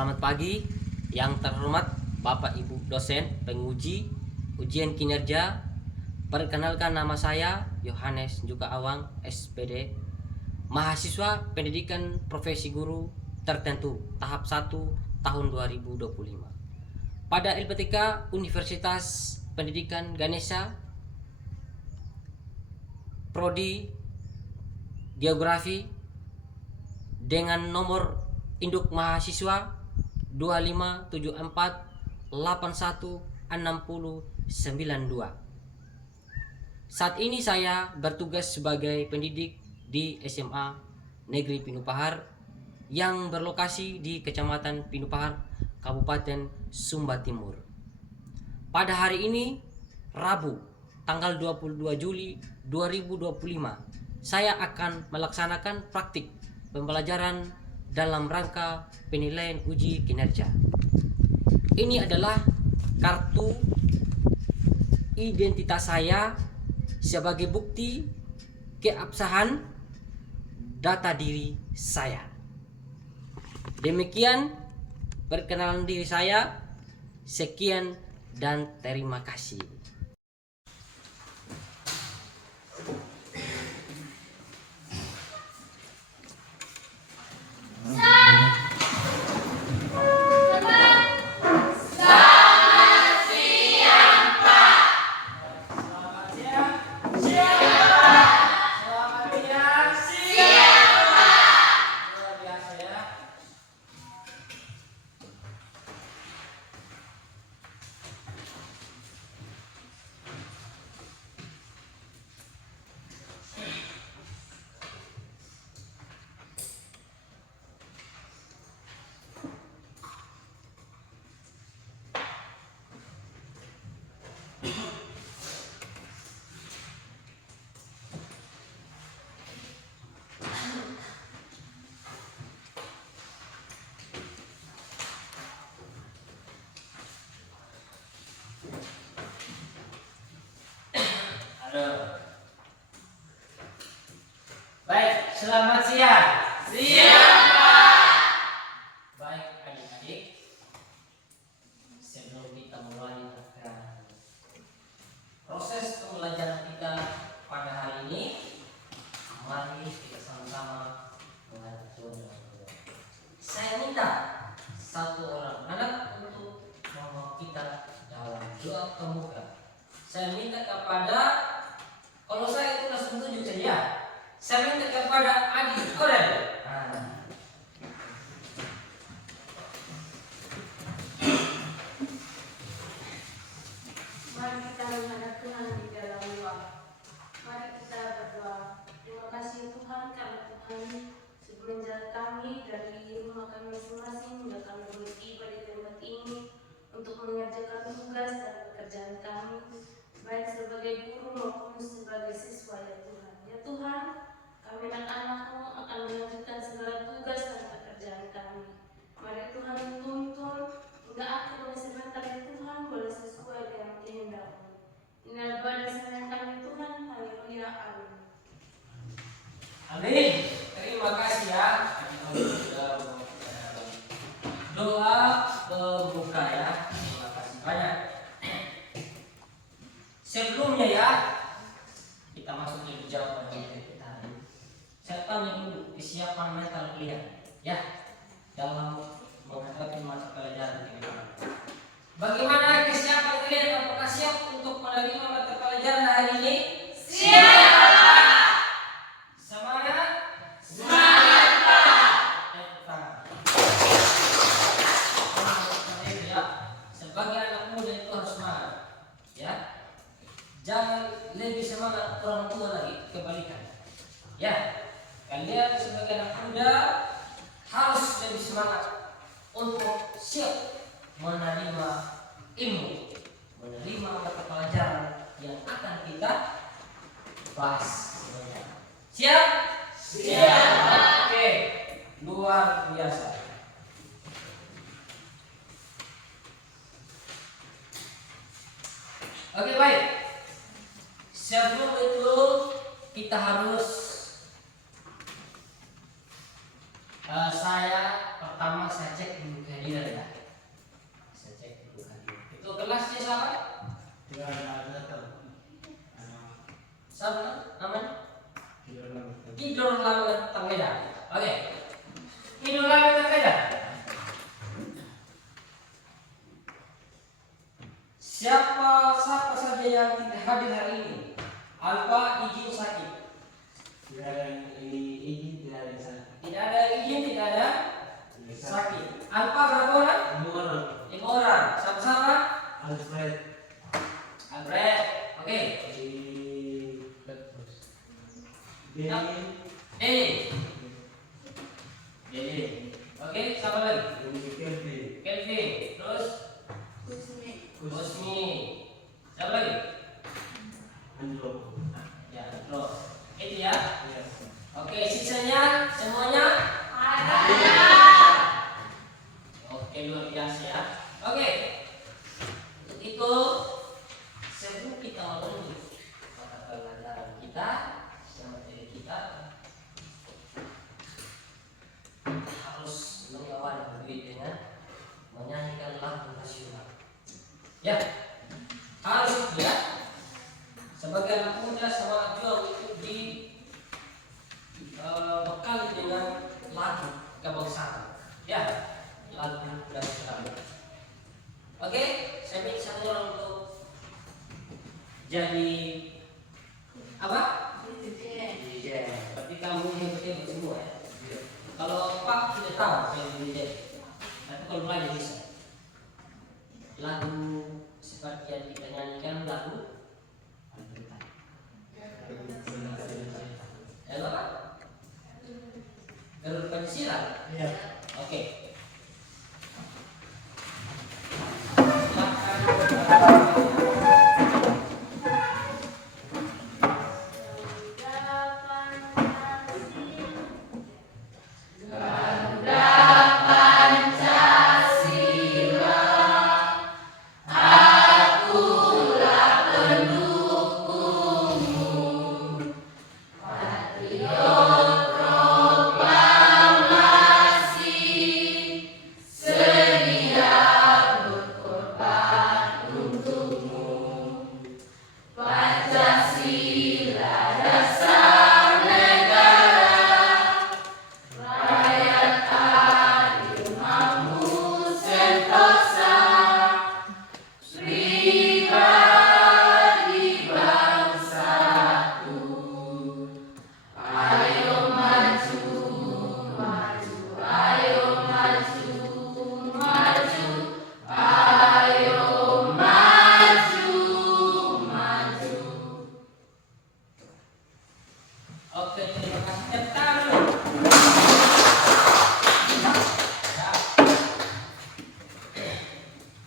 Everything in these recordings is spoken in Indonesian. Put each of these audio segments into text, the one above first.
Selamat pagi yang terhormat Bapak Ibu dosen penguji ujian kinerja. Perkenalkan, nama saya Yohanes Juga Awang SPD, mahasiswa pendidikan profesi guru tertentu tahap 1 tahun 2025 pada LPTK Universitas Pendidikan Ganesha, prodi geografi, dengan nomor induk mahasiswa 2574816092. Saat ini saya bertugas sebagai pendidik di SMA Negeri Pinupahar yang berlokasi di Kecamatan Pinupahar, Kabupaten Sumba Timur. Pada hari ini, Rabu, tanggal 22 Juli 2025, saya akan melaksanakan praktik pembelajaran dalam rangka penilaian uji kinerja. Ini adalah kartu identitas saya sebagai bukti keabsahan data diri saya. Demikian perkenalan diri saya. Sekian dan terima kasih. Baik, selamat siang. Siang, Pak. Baik adik-adik, sebelum kita mulai akan proses pembelajaran kita pada hari ini, mari kita sama-sama menghadap Tuhan. Saya minta satu orang anak untuk mengawal kita dalam doa pembuka. Saya minta kepada, kalau saya itu langsung tunjuk saja. Saya minta kepada adik Orel. Mari kita menghadap Tuhan di dalam doa. Mari kita berdoa. Terima kasih Tuhan karena Tuhan sebelum jalan kami dari rumah kami masing-masing hingga kami boleh tiba di tempat ini untuk mengerjakan tugas dan pekerjaan kami, baik sebagai guru maupun sebagai siswa ya Tuhan. Ya Tuhan, kami anak-anak-Mu akan melanjutkan segala tugas dan pekerjaan kami. Mari Tuhan tuntun hingga akhir dari sebentar ya Tuhan boleh sesuai dengan kehendak-Mu. Inilah doa dan sayang kami Tuhan. Haleluya. Amin. Amin. Terima kasih ya. Doa pembuka ya. Terima kasih banyak. Sebelumnya ya, kita masuk ke jawaban kita hari ini. Saya tanya dulu kesiapan mental kalian ya dalam menghadapi mata pelajaran ini. Bagaimana kesiapan kalian? Apakah siap untuk menerima mata pelajaran hari ini? Siap. Semangat? Semangat, Pak. Ya, sebagai anak muda itu harus semangat. Ya, jangan lebih semangat orang tua lagi, kebalikan. Ya, kalian sebagai anak muda harus lebih semangat untuk siap menerima ilmu, menerima mata pelajaran yang akan kita bahas. Siap? Siap. Oke, luar biasa. Oke, baik. Sebelum itu kita harus saya cek dulu kehadiran hadir hari ini. Alfa izin sakit. Tidak ada yang izin, tidak ada yang sakit. Tidak ada izin, tidak ada sakit. Alfa berapa orang? 5 orang. 5 orang. Sama-sama. Alfred. Alfred. Oke. Denny. Jadi. Oke, siapa lagi? Kelvin. Kelvin. Terus Kusmi. Siapa lagi? Andro. Ya, terus. Itu ya. Yes. Oke, sisanya semuanya Ada. oke, luar biasa ya. Oke. Untuk itu sebelum kita menuju mata pelajaran kita, yang materi kita harus mengawali diri dengan menyanyikan lagu nasional. Ya, harus ya. Sebagai anak muda semangat juang itu bekali dengan lagu kebangsaan. Ya, lagu nasional. Oke, saya minta satu orang untuk jadi apa? DJ. Berarti kamu yang betul semua ya. Kalau Pak tidak tahu saya DJ, tapi kalau belajar bisa. Lagu seperti yang kita nyanyikan lagu apa? Garuda Pancasila. Iya. Oke. Oke, terima kasih. Tepuk tangan dulu. Ya.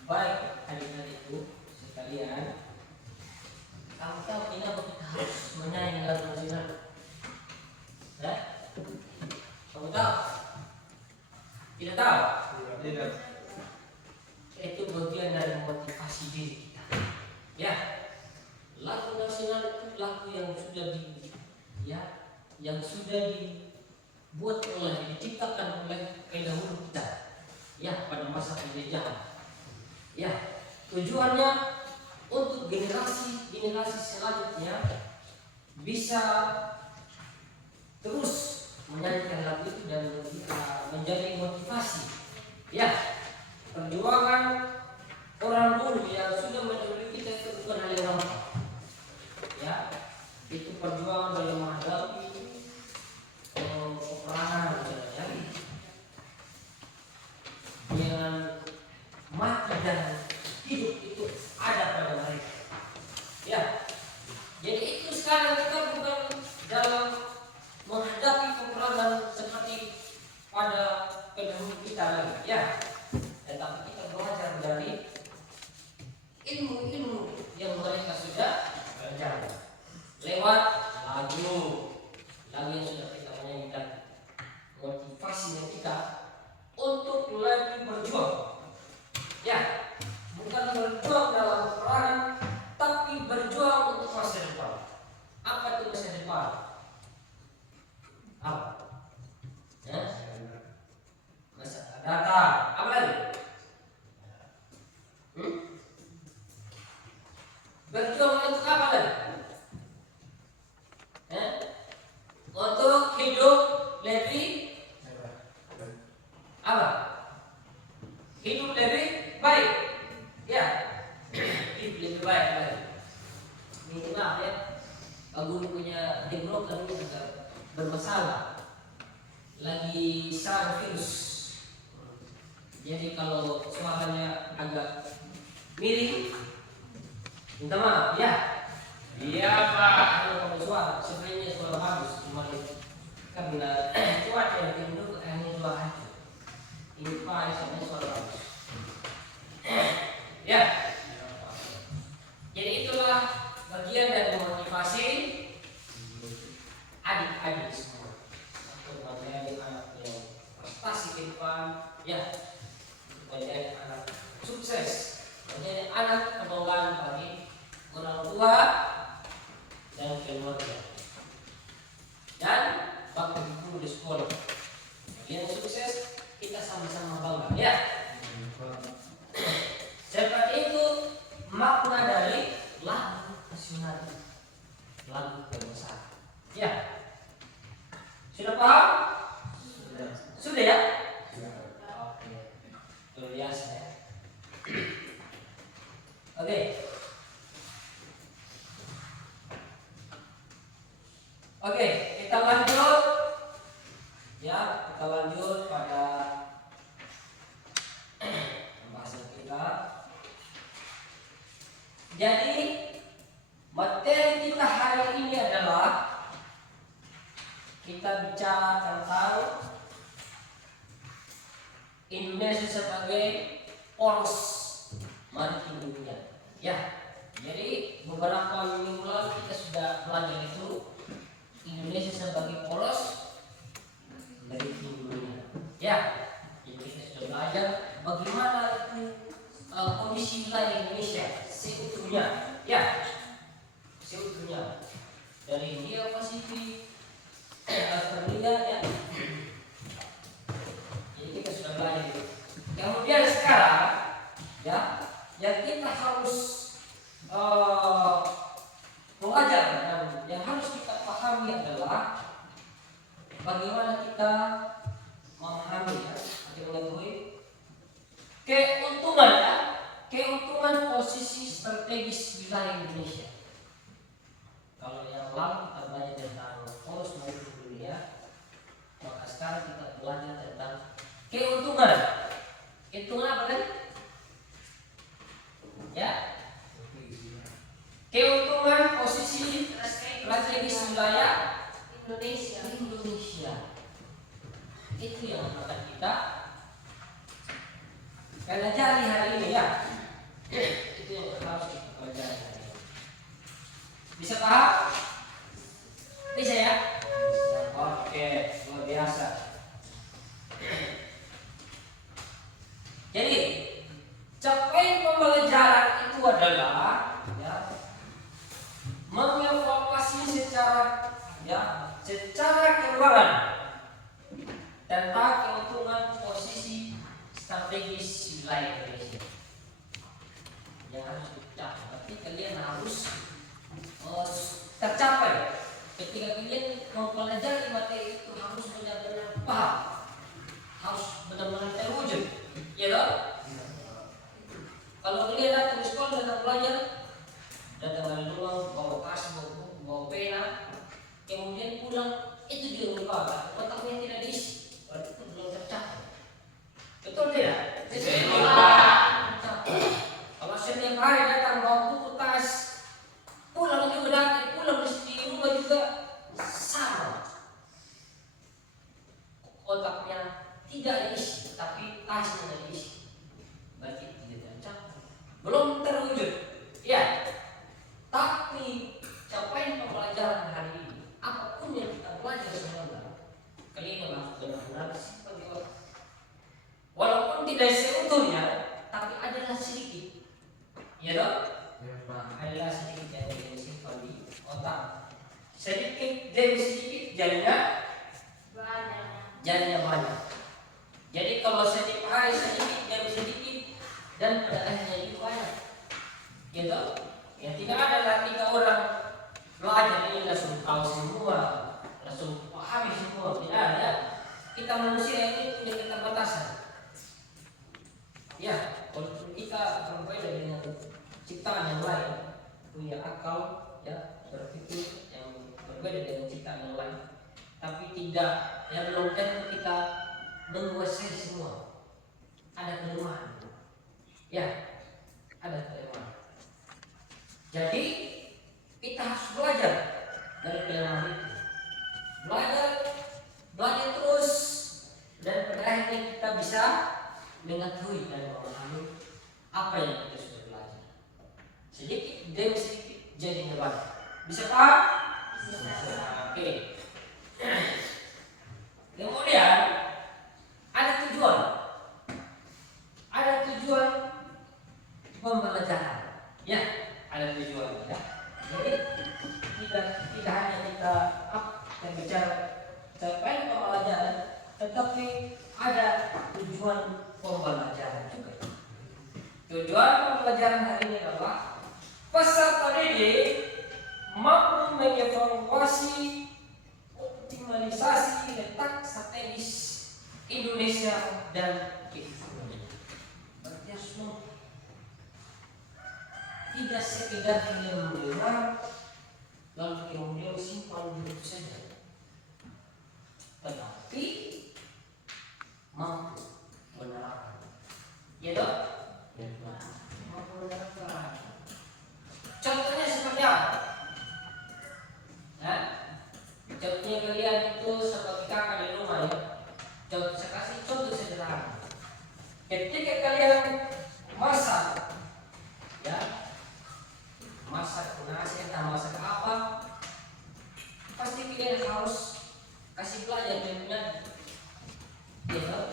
Baik, adik-adikku sekalian, kamu tahu kenapa kita harus menyanyi lagu nasional? Ya? Kamu tahu? Tidak tahu? Tidak. Itu bagian dari motivasi diri kita. Ya, lagu nasional itu lagu yang sudah dibuat oleh, diciptakan oleh pendahulu kita. Ya, pada masa penjajahan. Ya, tujuannya untuk generasi selanjutnya bisa terus menyanyikan lagu itu dan menjadi motivasi. Ya, perjuangan orang dulu yang sudah mendahului kita itu bukan hal yang gampang. Ya, itu perjuangan dalam menghadapi peperangan misalnya, dengan mati dan hidup itu ada pada mereka. Ya, jadi itu sekarang kita bukan dalam menghadapi peperangan seperti pada pendahulu kita lagi. Ya, tetapi kita belajar dari ilmu-ilmu yang mereka sudah pelajari lewat lagu yang sudah kita menyanyikan, motivasinya kita untuk lebih berjuang. Ya, bukan berjuang dalam peperangan, tapi berjuang untuk masa depan. Apa itu masa depan? Apa? Ya? Masa datang. Apa lagi? Berjuang untuk apa lagi? Untuk hidup lebih apa? Hidup lebih baik. Ya, hidup lebih baik lagi. Ini guru punya tenggorokan ini juga bermasalah, lagi sarang virus. Jadi kalau suaranya agak miring, minta maaf ya. Iya Pak. Kalau kamu suara, sebenarnya suara bagus, cuma karena cuaca yang mendukung hanya suara hancur. Ini Pak, sebenarnya suara bagus. Ya. Jadi itulah bagian dari memotivasi adik-adik semua untuk menjadi anak yang prestasi ke depan, ya, menjadi anak sukses, menjadi anak kebanggaan bagi orang tua dan keluarga. Dan waktu guru di sekolah, yang sukses kita sama-sama bangga, ya. Seperti itu makna dari lagu nasional, lagu kebangsaan. Ya, sudah paham? Sudah ya? Oke, luar biasa ya. Oke. Oke, kita lanjut. Ya, kita lanjut pada pembahasan kita. Jadi materi kita hari ini adalah kita bicara tentang Indonesia sebagai poros maritim dunia. Ya, jadi beberapa minggu lalu kita sudah belajar itu Indonesia sebagai poros maritim dunia. Ya, jadi kita sudah belajar bagaimana itu kondisi wilayah Indonesia seutuhnya, ya, seutuhnya dari India Pasifik, Australia, ya. Jadi kita sudah belajar itu. Kemudian sekarang, ya, yang kita harus mengajar dan yang harus kita pahami adalah bagaimana kita memahami, ya, mengetahui keuntungan, ya, keuntungan posisi strategis wilayah Indonesia. Kalau yang lalu kita belajar tentang poros maritim dunia, maka sekarang kita belajar tentang keuntungan. Keuntungan apa tadi? Ya, keuntungan posisi strategis wilayah Indonesia. Itu yang akan kita pelajari hari ini, ya. Itu yang harus kita pelajari hari ini. Bisa paham? Bisa ya? Oke, luar biasa. Jadi capaian pembelajaran itu adalah, ya, mengevaluasi secara keseluruhan tentang keuntungan posisi strategis wilayah Indonesia yang harus dicapai. Berarti kalian harus tercapai ketika kalian mempelajari materi itu, harus benar-benar paham, harus benar-benar terwujud, ya toh? Kalau kalian datang di sekolah, datang belajar, datang dari rumah bawa tas, bawa buku, bawa pena, kemudian pulang itu juga lupa, otaknya tidak diisi, berarti itu belum tercapai. Betul tidak? Betul. Kalau setiap hari datang bawa buku, tas, pulang juga datang, pulang di rumah juga sama, otaknya tidak diisi, tapi tasnya diisi, berarti tidak tercapai, belum terwujud, ya. Tapi capaian pembelajaran hari ini, apapun yang kita belajar sebenarnya, kalian harus benar-benar simpan di otak. Walaupun tidak seutuhnya, tapi adalah sedikit, ya dong? Adalah sedikit yang disimpan di otak. Sedikit demi sedikit jadinya banyak. Jadi kalau setiap hari sedikit demi sedikit dan pada akhirnya itu banyak, ya dong? Ya, tidak ada ketika orang belajar ini langsung tahu semua, langsung pahami semua, tidak ada. Kita manusia ini punya keterbatasan. Ya, walaupun kita berbeda dengan ciptaan yang lain, punya akal, ya, berpikir yang berbeda dengan ciptaan yang lain. Tapi tidak, yang belum tentu kita menguasai semua. Ada kelemahan. Ya, ada kelemahan. Jadi kita harus belajar dari kelemahan itu. Belajar terus, dan pada akhirnya kita bisa mengetahui dan memahami apa yang kita sudah belajar. Sedikit demi sedikit jadi hebat. Bisa paham? Bisa. Oke. Kemudian ada tujuan. Ada tujuan pembelajaran. Ya, ada tujuan. Ya. Jadi tidak hanya kita bicara capaian pembelajaran, tetapi ada tujuan pembelajaran juga. Tujuan pembelajaran hari ini adalah peserta didik mampu mengevaluasi optimalisasi letak strategis Indonesia dan ekonomi. Berarti harus tidak sekedar hanya mendengar lalu kemudian simpan begitu saja, tetapi mampu menerapkan. Ya dok? Mampu menerapkan. Contohnya seperti apa? Ya? Contohnya kalian itu seperti kakak di rumah ya. Saya kasih contoh sederhana. Ketika kalian masak, ya, masak nasi atau masak apa, pasti kalian harus kasih pelajaran dengan ya.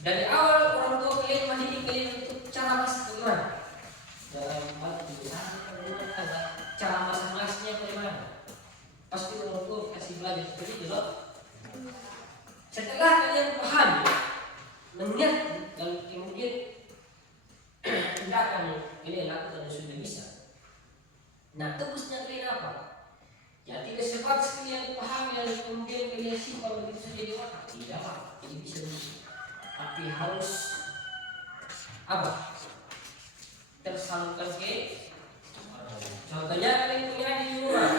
Dari awal orang tua kalian mendidik kalian untuk cara masak bagaimana, dalam cara masak nasinya bagaimana, pasti orang tua kasih pelajaran seperti itu loh. Setelah kalian paham, mengerti, dan kemudian tindakan kalian lakukan dan sudah bisa. Nah, tebusnya kalian apa? Ya tidak sempat sekalian paham yang kemudian kalian simpan begitu saja di otak. Tidak, ini bisa begitu. Tapi harus apa? Tersalurkan ke. Contohnya kalian punya adik di rumah,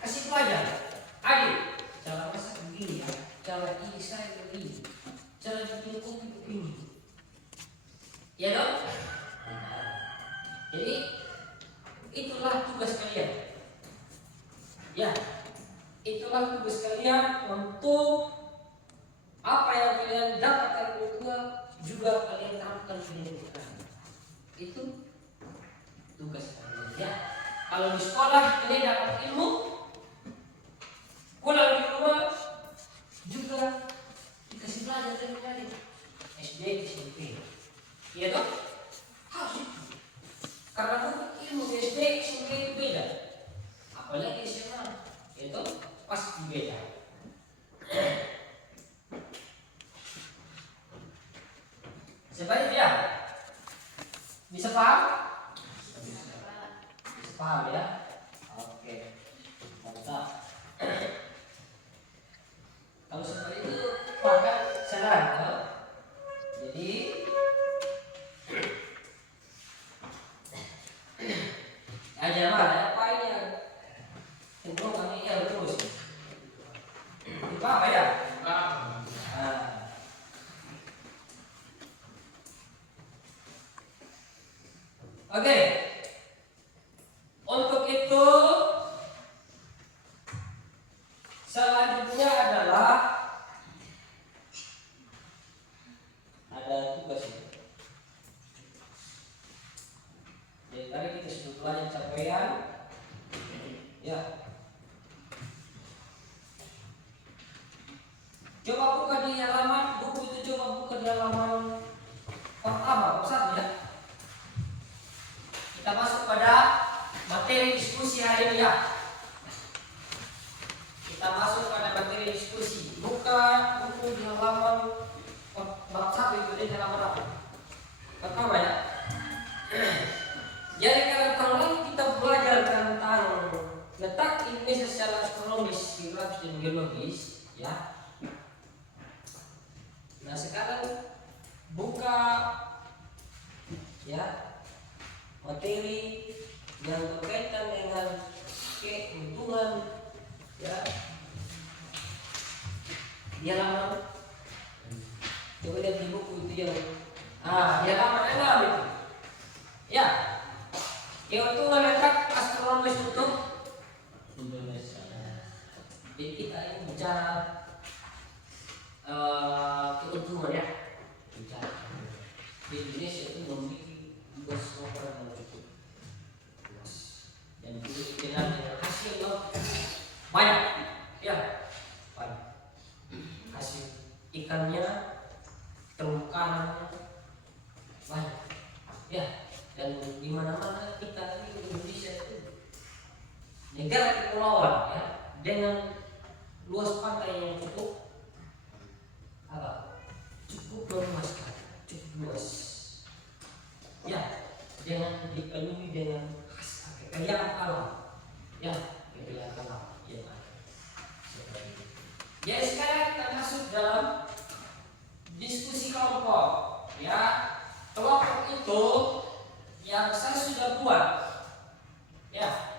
kasih pelajaran. Adik, cara masak begini ya, cara ini saya begini, cara bikin kopi begini. Ya dong? Jadi itulah tugas kalian. Ya, itulah tugas kalian untuk apa yang kalian dapatkan juga kalian terapkan di hidup kalian. Itu tugas kalian. Ya, kalau di sekolah kalian dapat ilmu, pulang di rumah juga dikasih pelajaran dari kalian. SD, SMP. Iya toh? Harus itu. Karena ilmu SD, SMP itu beda. Apalagi SMA, itu pasti beda. Sebaliknya, bisa paham? Bisa paham ya? Oke, mantap. Kalau seperti itu, maka salah. Jadi aja mana apa ini yang cenderung kami ya terus apa ya? Oke. Untuk itu selanjutnya adalah ada tugas ini. Jadi tadi kita sudah belajar capaian, ya. Coba buka di halaman buku itu, coba buka di halaman pertama, satu ya. Kita masuk pada materi diskusi hari ini ya. Kita masuk pada materi diskusi. Buka buku di halaman bab 1 itu di halaman apa? Pertama ya. Jadi kalau kita belajar tentang letak Indonesia secara astronomis, geografis dan geologis, ya. Nah sekarang buka ya materi yang berkaitan dengan keuntungan Ya, di halaman. Coba lihat di buku itu yang di halaman 6 itu. Ya, keuntungan efek astronomis untuk Indonesia. jadi kita ini bicara keuntungan ya. Bicara di Indonesia itu memiliki luas lapangan yang cukup luas dan dengan hasil banyak ya, banyak hasil ikannya, terumbu karangnya banyak ya, dan di mana-mana kita ini Indonesia itu negara kepulauan ya, dengan luas pantai yang cukup cukup memuaskan, cukup luas ya, dengan dipenuhi dengan kekayaan alam ya, kekayaan alam yang ada seperti itu. Ya, sekarang kita masuk dalam diskusi kelompok ya. Kelompok itu yang saya sudah buat ya,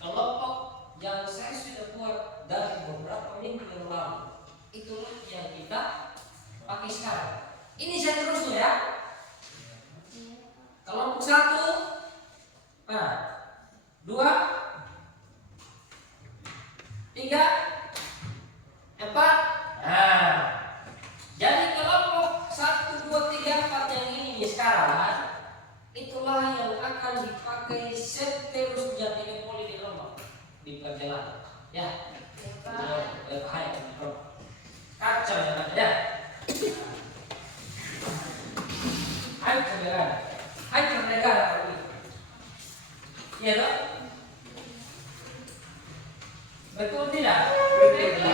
kelompok yang saya sudah buat dari beberapa minggu yang lalu, itulah yang kita pakai sekarang. Ini saya terus ya. Kelompok 1, 2, 3, 4. Jadi kelompok 1, 2, 3, 4 yang ini sekarang, itulah yang akan dipakai seterusnya di poli di Lombok di perjalanan. Ya. Kacau ya, ya. Hai negara. Iya toh? Betul tidak? Betul.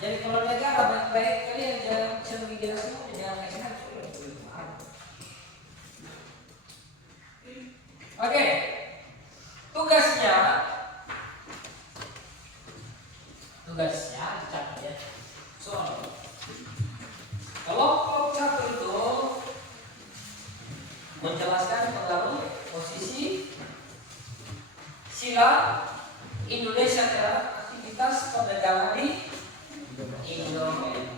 Jadi kalau negara baik-baik kalian jangan bisa bikin semua, jangan kasih Oke. Tugasnya dicatat ya. Soal kelompok 1 itu menjelaskan pengaruh posisi sila Indonesia terhadap aktivitas perdagangan di Indonesia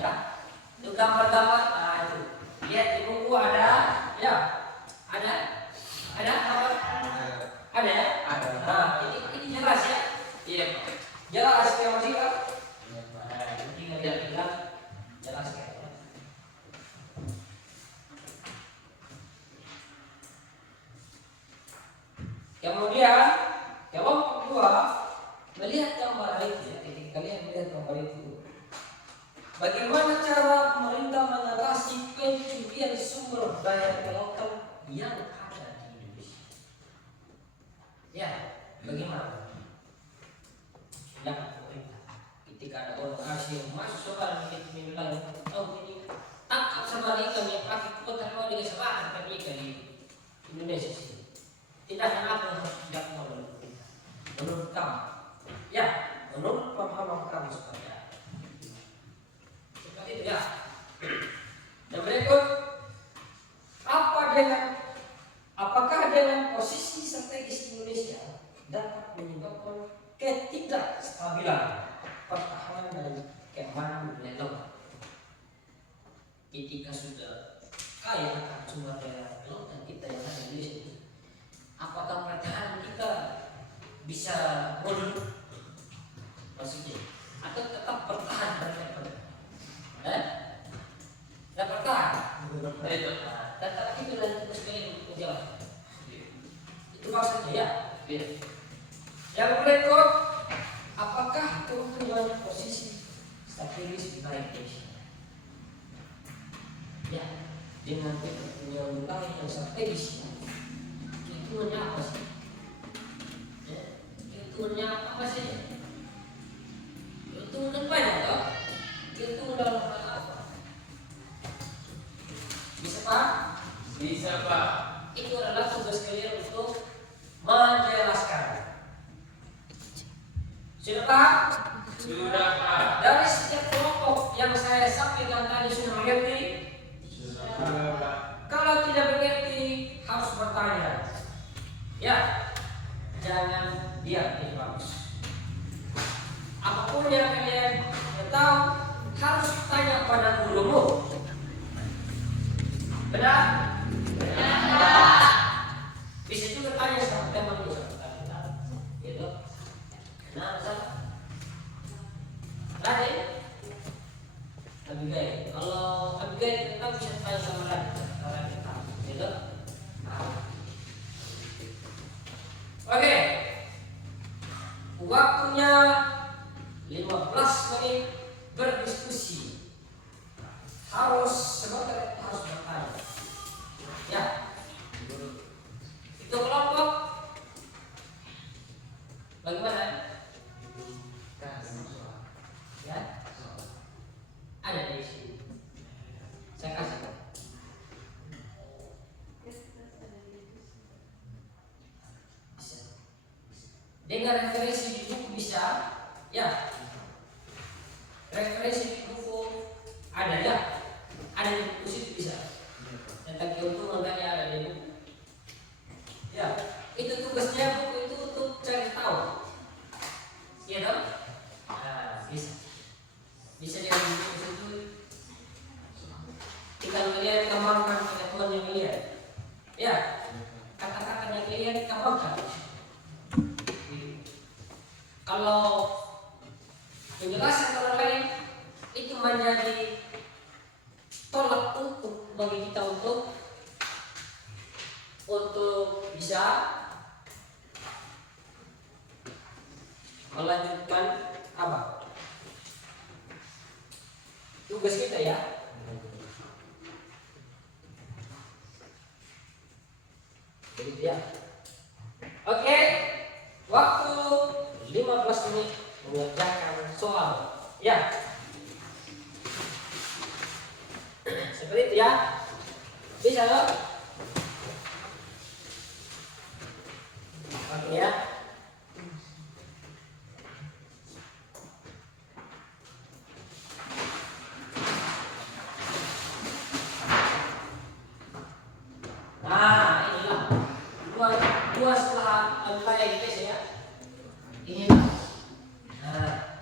ya. Itu gambar-gambar, itu lihat di buku ada ya, ada ya. Ini jelas ya. Iya, jelas ya masih kan? Tinggal bilang jelas ya. Kemudian kelompok 2 melihat gambar itu ya, ketika kalian melihat gambar itu, bagaimana cara pemerintah mengatasi pencurian sumber daya kelautan yang ada di Indonesia? Ya, bagaimana? Yang pemerintah ketika ada orang asing masuk sekarang kita bilang, ini tangkap sama ikan yang pakai kota luar di selatan tapi ikan di Indonesia sini. Tidak kenapa tidak menurut kamu ya, menurut pemahaman kamu seperti itu ya. Dan berikut, apakah dengan posisi strategis Indonesia dapat menyebabkan ketidakstabilan pertahanan dan keamanan wilayah ketika sudah kaya akan sumber daya lautan kita yang ada di Indonesia? Apakah pertahanan kita bisa mundur maksudnya, atau tetap bertahan dan bertahan? Tetap itu dan terus kalian menjawab. Itu maksudnya ya. Yang berikut, apakah keuntungan posisi strategis wilayah Indonesia? Ya, dengan keuntungan wilayah yang strategis, keuntungannya apa sih? Ya, keuntungannya apa sih? Keuntungan banyak toh. Keuntungan dalam hal apa? Bisa Pak? Bisa Pak. Itu adalah tugas kalian untuk menjelaskan. Sudah Pak? Sudah Pak. Dari setiap kelompok yang saya sampaikan tadi sudah mengerti? Sudah Pak. Kalau tidak mengerti harus bertanya. Ya, jangan Iya, ini bagus. Apapun yang kalian tahu harus tanya pada gurumu. Benar? Benar. Bisa juga tanya sama temanmu, gitu. Nah, salah. Tadi, Abigail. Kalau Abigail kita bisa tanya sama Radit, gitu. Oke. Waktunya 15 menit berdiskusi. Harus sebentar harus bertanya. Ya. Itu kelompok bagaimana? Ya. Ada di sini. Saya kasih. Bisa. Dengan referensi di buku bisa, ya. Referensi di buku ada ya, ada di buku situ bisa. Tentang keuntungan tadi ada di buku. Ya, itu tugasnya buku itu untuk cari tahu. Iya dong? Nah, bisa. Bisa dengan buku situ. Kita kalian kembangkan pengetahuan yang kalian. Ya, kata-kata yang kalian kembangkan. Kalau penjelasan orang lain itu menjadi tolak ukur bagi kita untuk bisa melanjutkan apa? Tugas kita ya. Begitu ya. Oke, waktu 15 menit mengerjakan soal. Ya. Seperti itu ya. Bisa loh. Oke ya. Nah, inilah dua setelah kayak gitu ya. Inilah. Nah,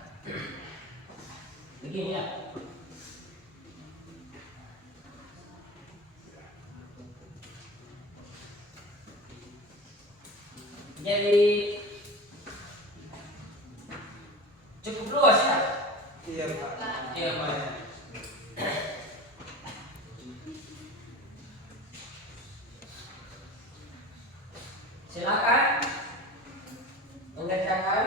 begini ya. Jadi cukup luas ya? Iya Pak. Iya Pak. Silakan mengerjakan.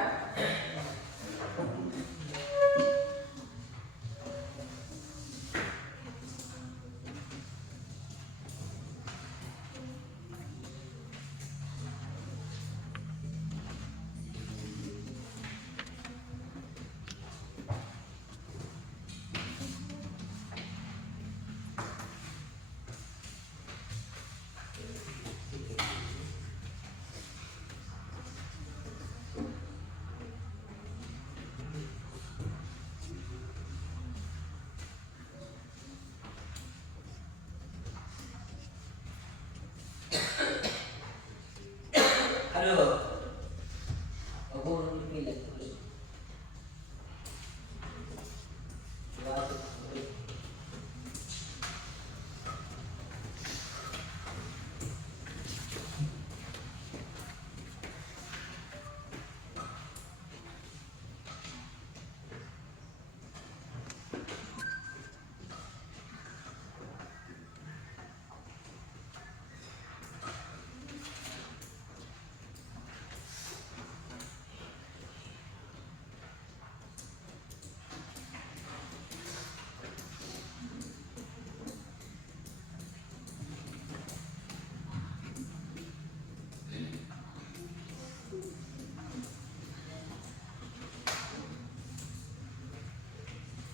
Aduh, aku pilih terus.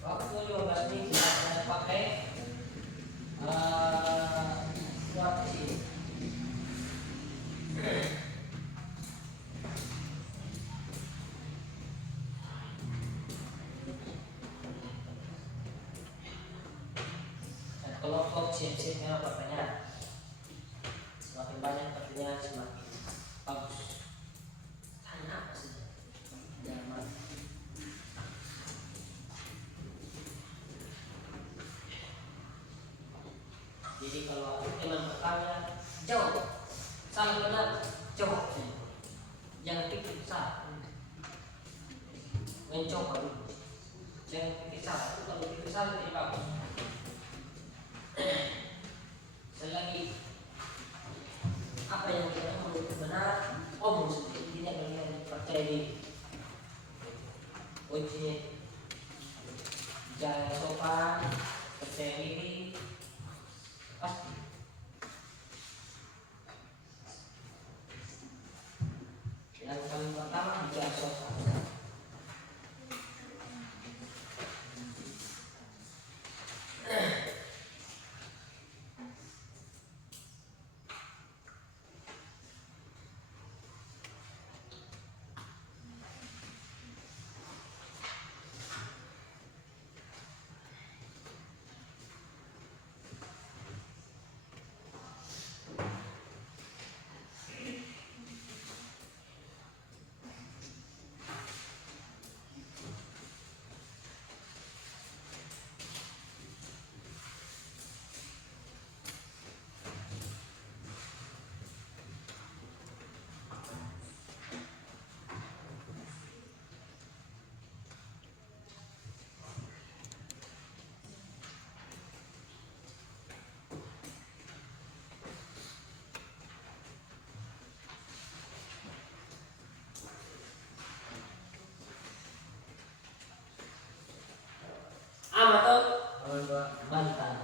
Waktu 15 menit kita pakai buat di sini. Dan kelompok siap-siapnya pertanyaan. Semakin banyak pertanyaan semakin bagus. Tanya apa sih? Jadi kalau teman bertanya, jawab. Salah benar, jawab. Jangan pikir salah. Mencoba dulu. Jangan pikir salah. Kalau pikir salah tidak bagus. Selagi apa yang kita omong itu benar, omong seperti ini kalian percaya diri. Kuncinya jangan sopan, percaya diri, pasti. Yang paling pertama bicara sopan. Atau bantal.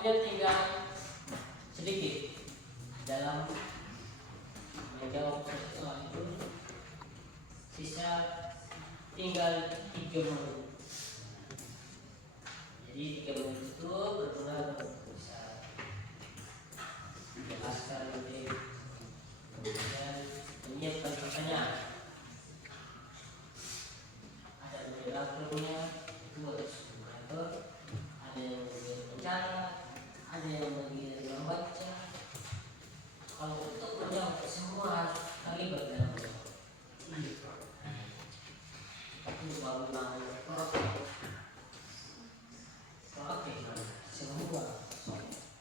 waktunya tinggal sedikit dalam menjawab soal itu. Sisa tinggal 3 menit. Jadi 3 menit itu berguna untuk bisa menjelaskan ide, kemudian menyiapkan pertanyaan. Ada moderatornya, itu harus moderator, ada yang mencatat, ada yang membaca. Kalau untuk menjawab semua terlibat dalam itu baru namanya proses semua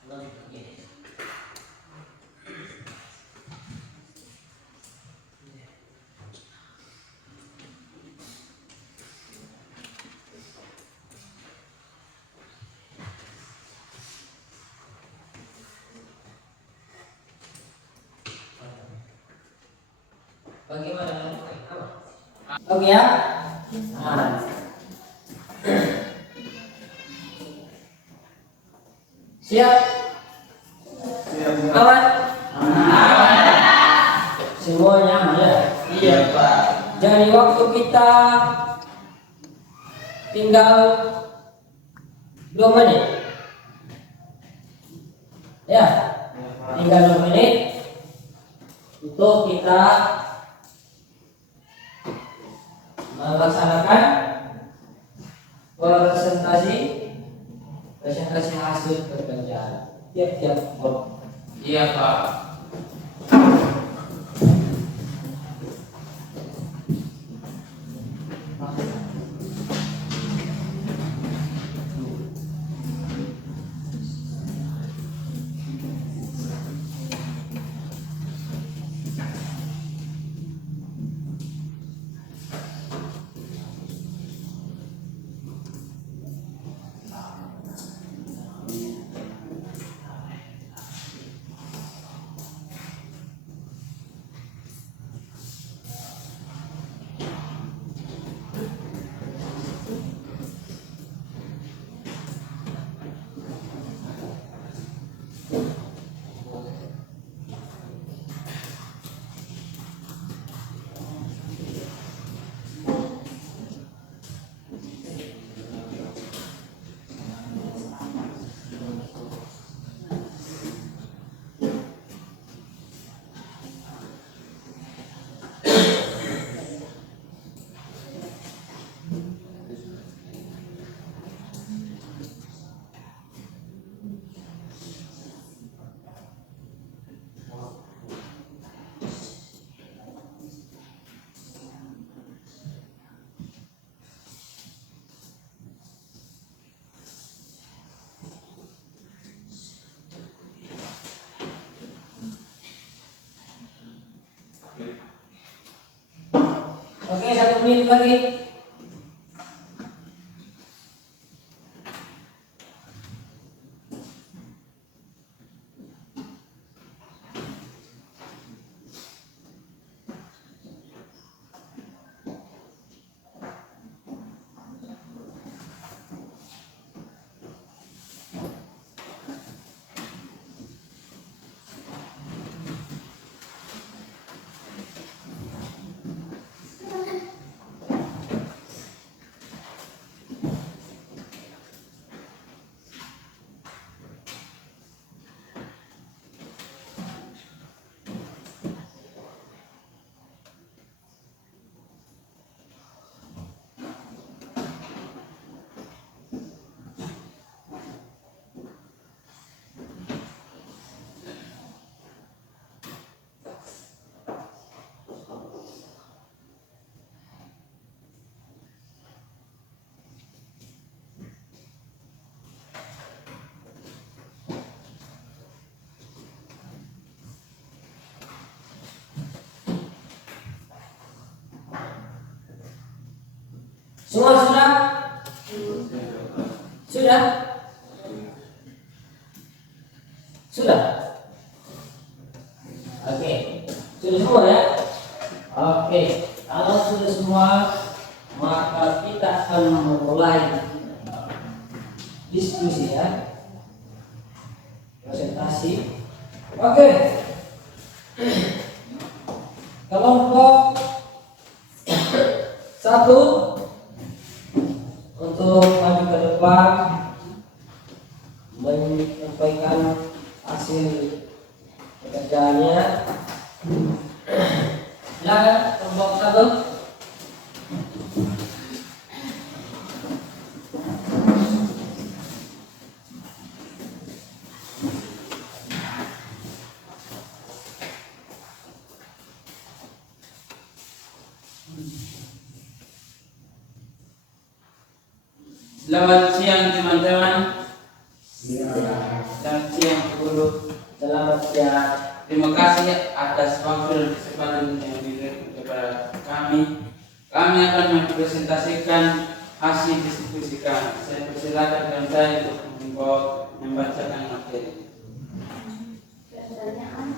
begini. Bagaimana? Oke ya. Nah. Siap? Aman? Semuanya aman ya? Iya Pak. Jadi waktu kita tinggal 2 menit. Ya, tinggal 2 menit untuk kita melaksanakan presentasi hasil pekerjaan tiap-tiap blok. Iya Pak. Oke, 1 menit lagi. Semua sudah? Sudah? Sudah? Oke. Sudah semua ya? Oke. Kalau sudah semua, maka kita akan memulai diskusi ya. presentasi. Oke. Kelompok 1 untuk maju ke depan menyampaikan hasil pekerjaannya. Silakan kelompok 1. Selamat siang teman-teman. Selamat siang guru. Selamat siang. Terima kasih atas waktu dan kesempatan yang diberikan kepada kami. Kami akan mempresentasikan hasil diskusi kami. Saya persilakan dan saya untuk membacakan materi. Pertanyaan: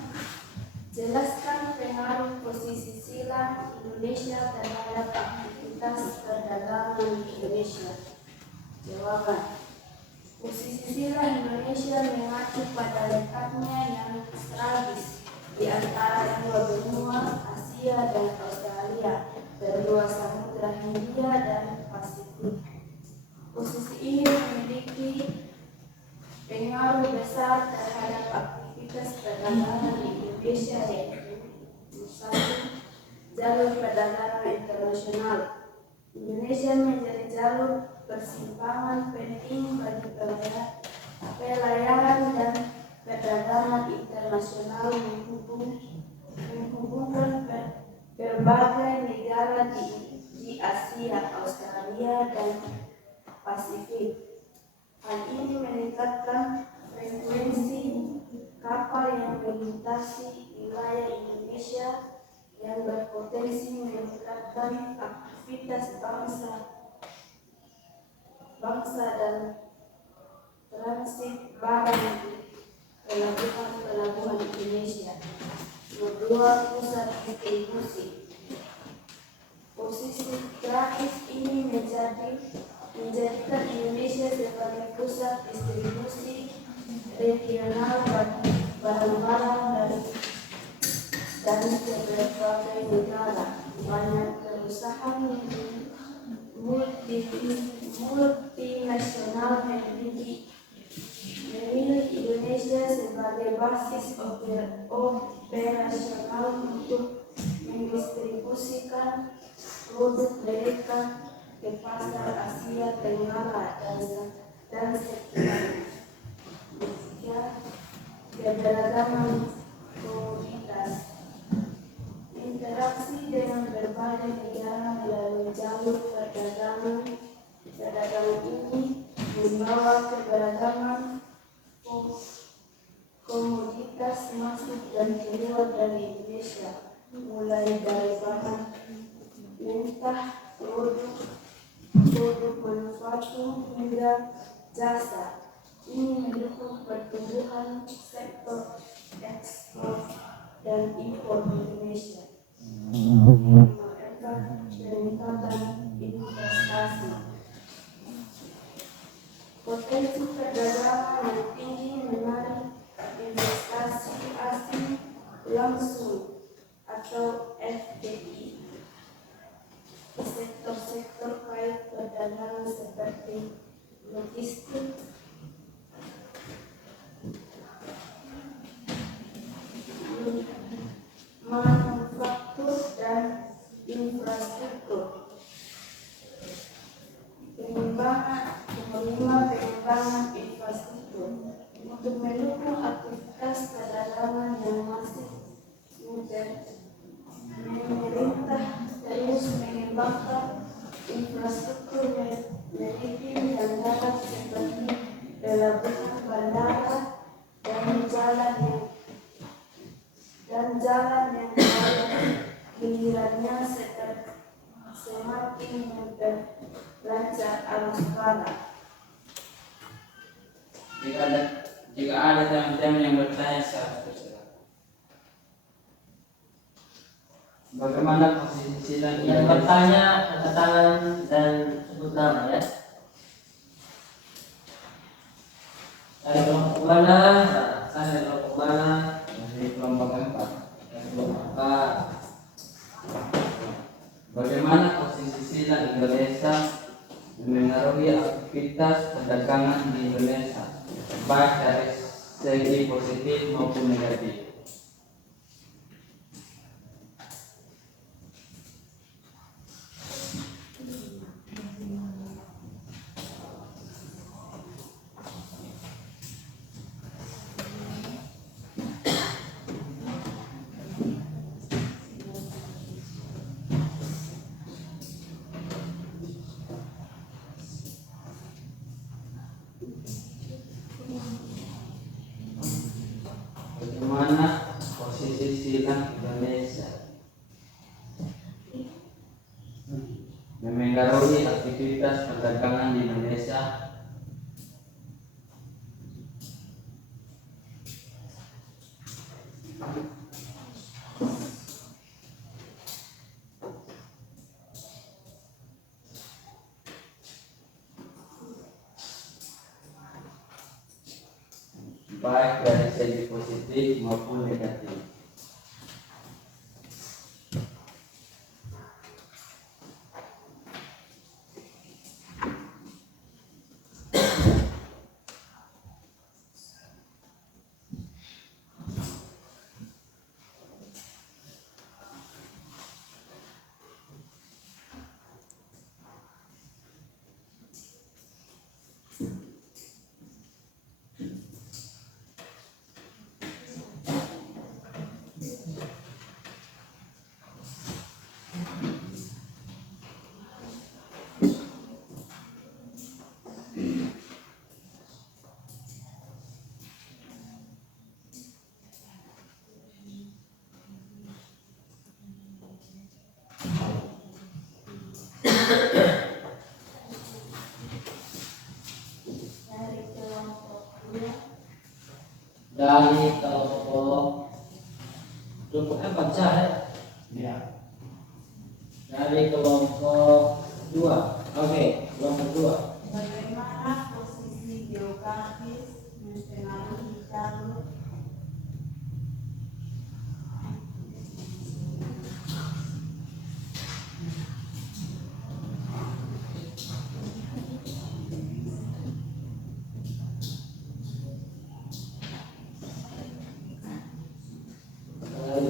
jelaskan pengaruh posisi sila Indonesia terhadap aktivitas perdagangan Indonesia. Jawaban: posisi sila Indonesia mengacu pada letaknya yang strategis di antara dua benua Asia dan Australia, benua Samudra Hindia dan Pasifik. Posisi ini memiliki pengaruh besar terhadap aktivitas perdagangan di Indonesia, yaitu 1. Jalur perdagangan internasional. Indonesia menjadi jalur persimpangan penting bagi pelayaran dan perdagangan internasional menghubungkan berbagai negara di Asia, Australia, dan Pasifik. Hal ini meningkatkan frekuensi kapal yang melintasi wilayah Indonesia yang berpotensi meningkatkan aktivitas bangsa dan transit barang di pelabuhan Indonesia. 2. Pusat distribusi. Posisi strategis ini menjadikan Indonesia sebagai pusat distribusi regional bagi barang-barang dari berbagai negara. Banyak perusahaan multinasional memilih Indonesia sebagai basis operasional untuk mendistribusikan produk mereka ke pasar Asia Tenggara dan sekitarnya. Keberagaman komoditas. Interaksi dengan berbagai negara melalui jalur perdagangan ini membawa keberagaman komoditas masuk dan keluar dari Indonesia, mulai dari bahan mentah, produk manufaktur hingga jasa. Ini mendukung pertumbuhan sektor ekspor dan impor Indonesia. Peningkatan investasi. Potensi perdagangan yang tinggi menarik investasi asing langsung atau FDI di sektor-sektor kait perdagangan seperti logistik, manufaktur, dan infrastruktur. Pengembangan infrastruktur untuk mendukung aktivitas perdagangan yang masih pemerintah terus mengembangkan infrastruktur maritim dan darat seperti pelabuhan, bandara, dan jalan yang gilirannya semakin memperlancar arus barang. Jika ada teman-teman yang bertanya, saya persilakan. Bagaimana posisi sila Yang bertanya angkat tangan dan sebut nama ya. Dari kelompok mana? Nah, Ada kelompok mana? Dari kelompok 4. Kelompok 4. Bagaimana posisi silang Indonesia memengaruhi aktivitas perdagangan di Indonesia, baik dari segi positif maupun negatif? Bagaimana posisi silang Indonesia memengaruhi aktivitas perdagangan di Indonesia, baik dari segi positif maupun negatif? Dari kelompok baca ya. Ya. Dari kelompok 2. Oke, kelompok 2. Bagaimana posisi geografis mempengaruhi jalur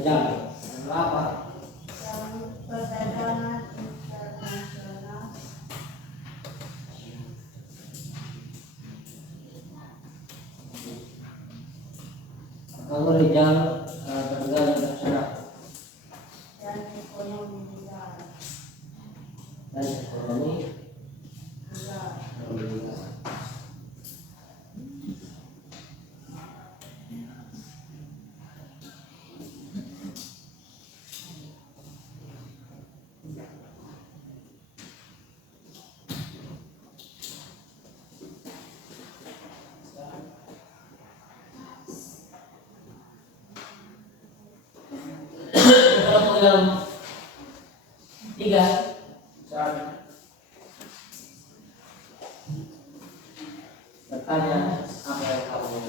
Jam berapa? jalur perdagangan internasional? Kalau Rijal perdagangan internasional Dan ekonomi negara. dan ekonomi Negara. kelompok yang 3. Bertanya apa yang kamu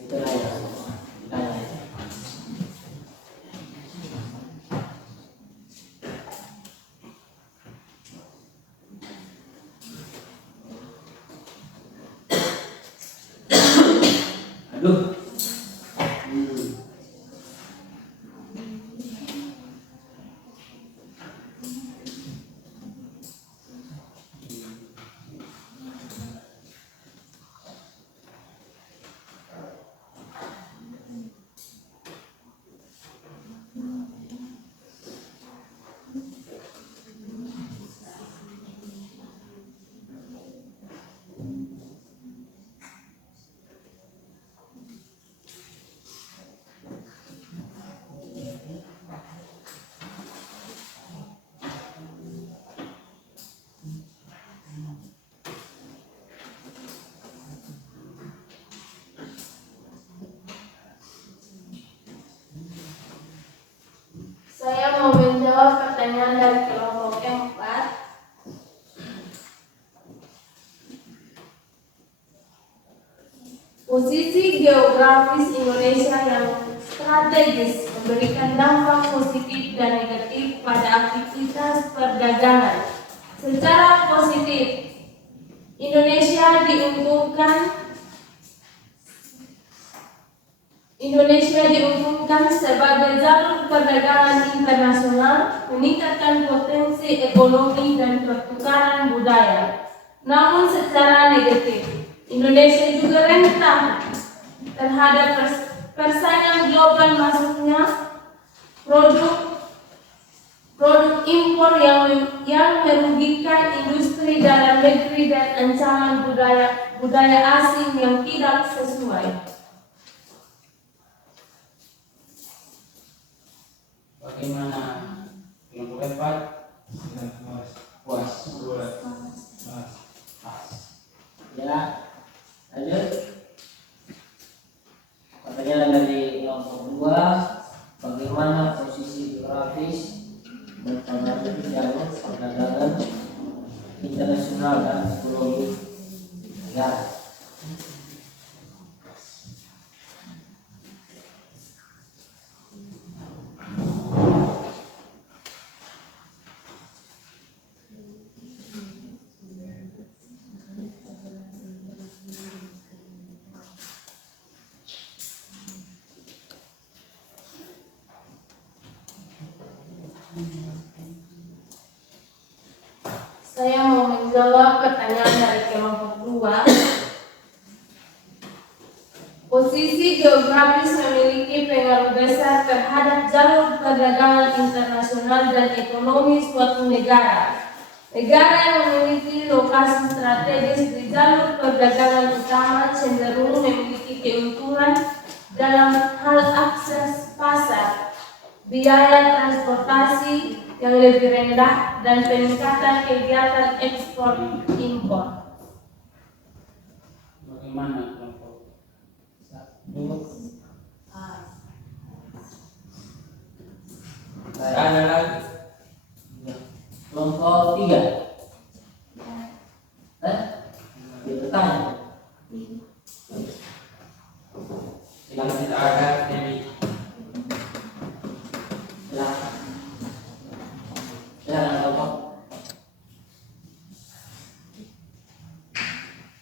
itu aja ditanya. Aduh. Saya mau menjawab pertanyaan dari kelompok 4. Posisi geografis Indonesia yang strategis memberikan dampak positif dan negatif pada aktivitas perdagangan. Secara positif, Indonesia diuntungkan sebagai jalur perdagangan internasional, meningkatkan potensi ekonomi dan pertukaran budaya. Namun secara negatif, Indonesia juga rentan terhadap persaingan global, masuknya produk impor yang merugikan industri dalam negeri dan ancaman budaya asing yang tidak sesuai. Bagaimana kelompok 4? Puas. Ya, lanjut. Pertanyaan dari kelompok 2, bagaimana posisi geografis mempengaruhi jalur perdagangan internasional dan ekonomi negara? Saya mau menjawab pertanyaan dari kelompok 2. Posisi geografis memiliki pengaruh besar terhadap jalur perdagangan internasional dan ekonomi suatu negara. Negara yang memiliki lokasi strategis di jalur perdagangan utama cenderung memiliki keuntungan dalam hal akses pasar, biaya transportasi yang lebih rendah, dan peningkatan kegiatan ekspor impor. Bagaimana kelompok 1? Ada lagi? Kelompok 3. Bertanya. Yang tidak ada Demi. Silakan. Silakan kelompok.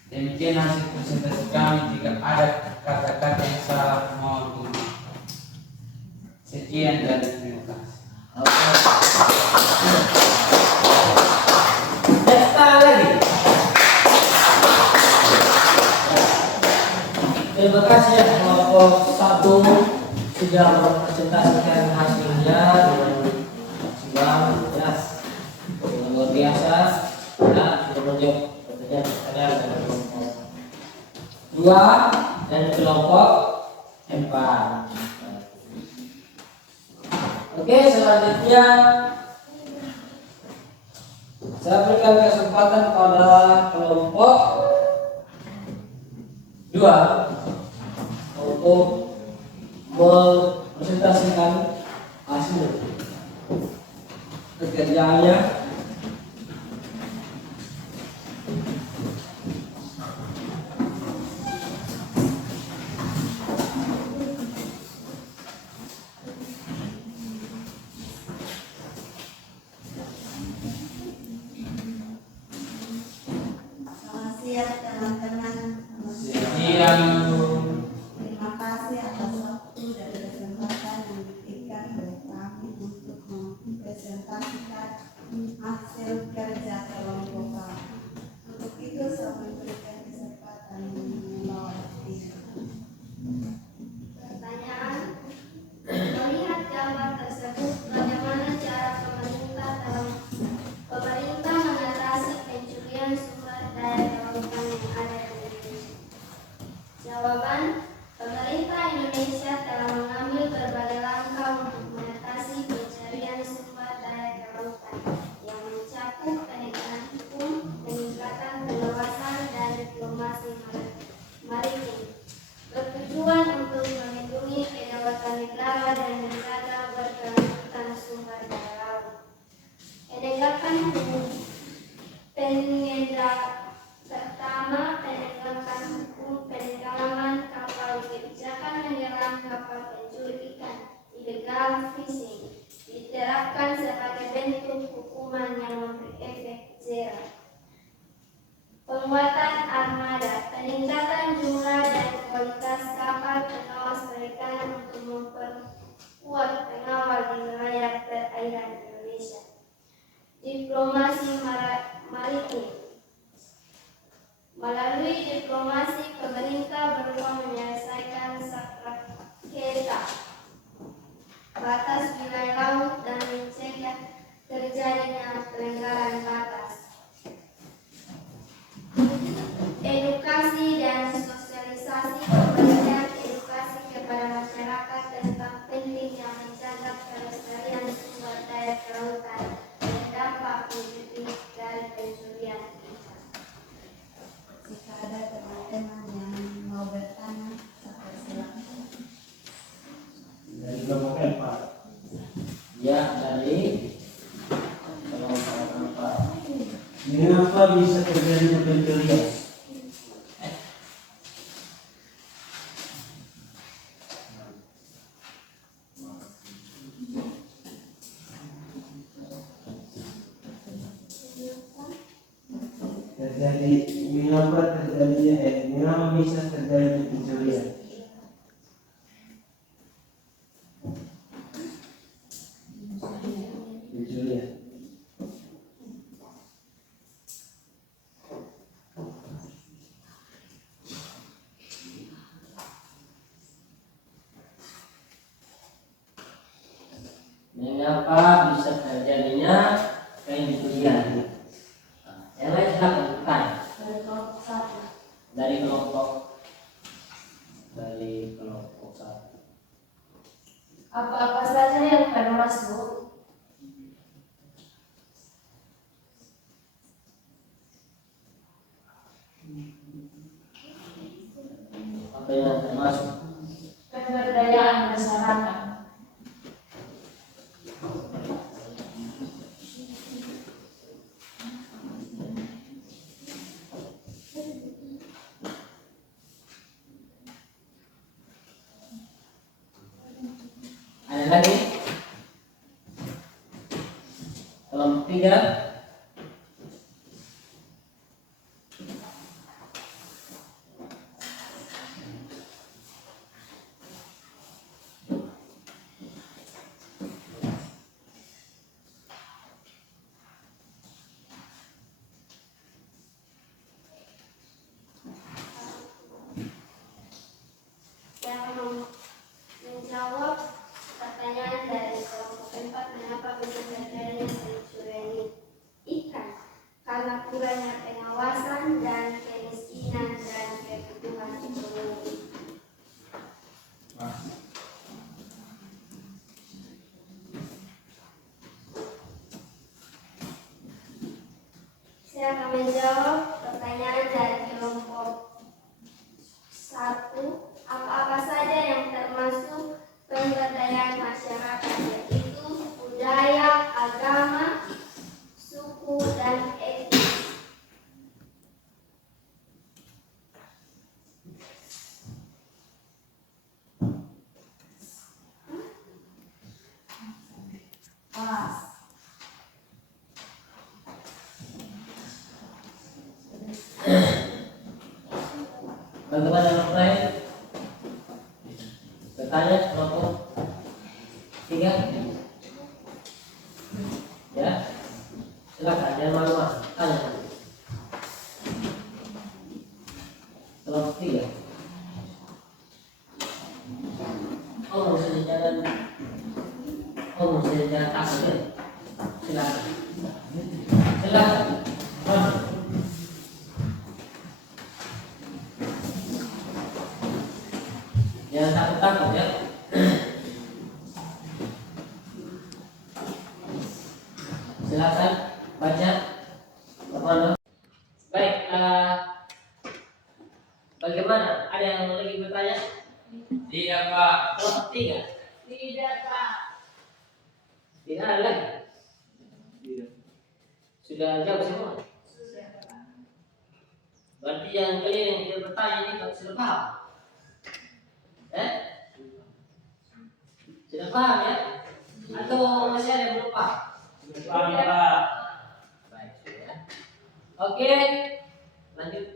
Demikian hasil presentasi kami. Jika ada kata-kata yang salah, mohon dimaaf. Sekian dan terima kasih. Pesta lagi. Terima kasih ya kelompok 1 sudah mempresentasikan hasilnya dengan maksimal, jelas, dengan luar biasa. Nah, sudah menjawab pertanyaan dari kelompok 2 dan kelompok 4. Oke, selanjutnya saya berikan kesempatan pada kelompok 2 untuk mempresentasikan hasil pekerjaannya. Selamat siang teman-teman. Siang. Terima kasih atas waktu dan kesempatan yang diberikan oleh kami untuk mempresentasikan hasil kerja kelompok kami. Untuk itu saya memberikan kesempatan membawa diri. Pertanyaan: melihat gambar tersebut, bagaimana cara pemerintah mengatasi pencurian sumber daya kelautan yang ada di Indonesia? Jawaban: pemerintah Indonesia telah mengambil berbagai langkah untuk mengatasi pencurian sumber daya kelautan yang mencakup penegakan hukum, peningkatan pengawasan, dan diplomasi maritim, bertujuan untuk melindungi kedaulatan negara dan menjaga berkelanjutan sumber daya laut. Penegakan hukum. Pertama, penegakan hukum, penenggelaman apa bisa terjadi pencurian? Terjadi mengapa bisa terjadi pencurian? Pencurian. Mengapa bisa terjadinya pencurian? Yang lain silakan tanya. Dari kelompok satu. Dari kelompok satu. Apa-apa saja yang termasuk Apa yang termasuk? pemberdayaan masyarakat. Ada lagi? Kelompok tiga. Yang menjawab pertanyaan dari kelompok 4, mengapa bisa terjadinya pencurian ikan? Karena kurangnya pengawasan dan kemiskinan dan kebutuhan ekonomi. Saya akan menjawab pertanyaan dari kelompok 1. Apa-apa saja yang termasuk pemberdayaan masyarakat, yaitu budaya, agama, suku, dan etnis. Pas. Bagaimana yang lain? Bertanya kelompok tiga. Ya, silakan. Jangan malu-malu. Tanya. Kelompok tiga. Oh, bisa jalan. Oh, bisa jalan taksi. Silakan. Silakan. Masuk. Jangan takut-takut ya. Silakan baca kemana. Baik, bagaimana? Ada yang lagi bertanya? Tidak, Pak. Kelompok tiga. Tidak, Pak. Tidak ada lagi. Tidak. Sudah jawab semua. Sudah, Pak. Berarti yang kalian yang tidak bertanya ini sudah paham. Sudah paham ya? Atau masih ada yang belum paham? Paham, Pak. Baik, sudah. Oke, lanjut.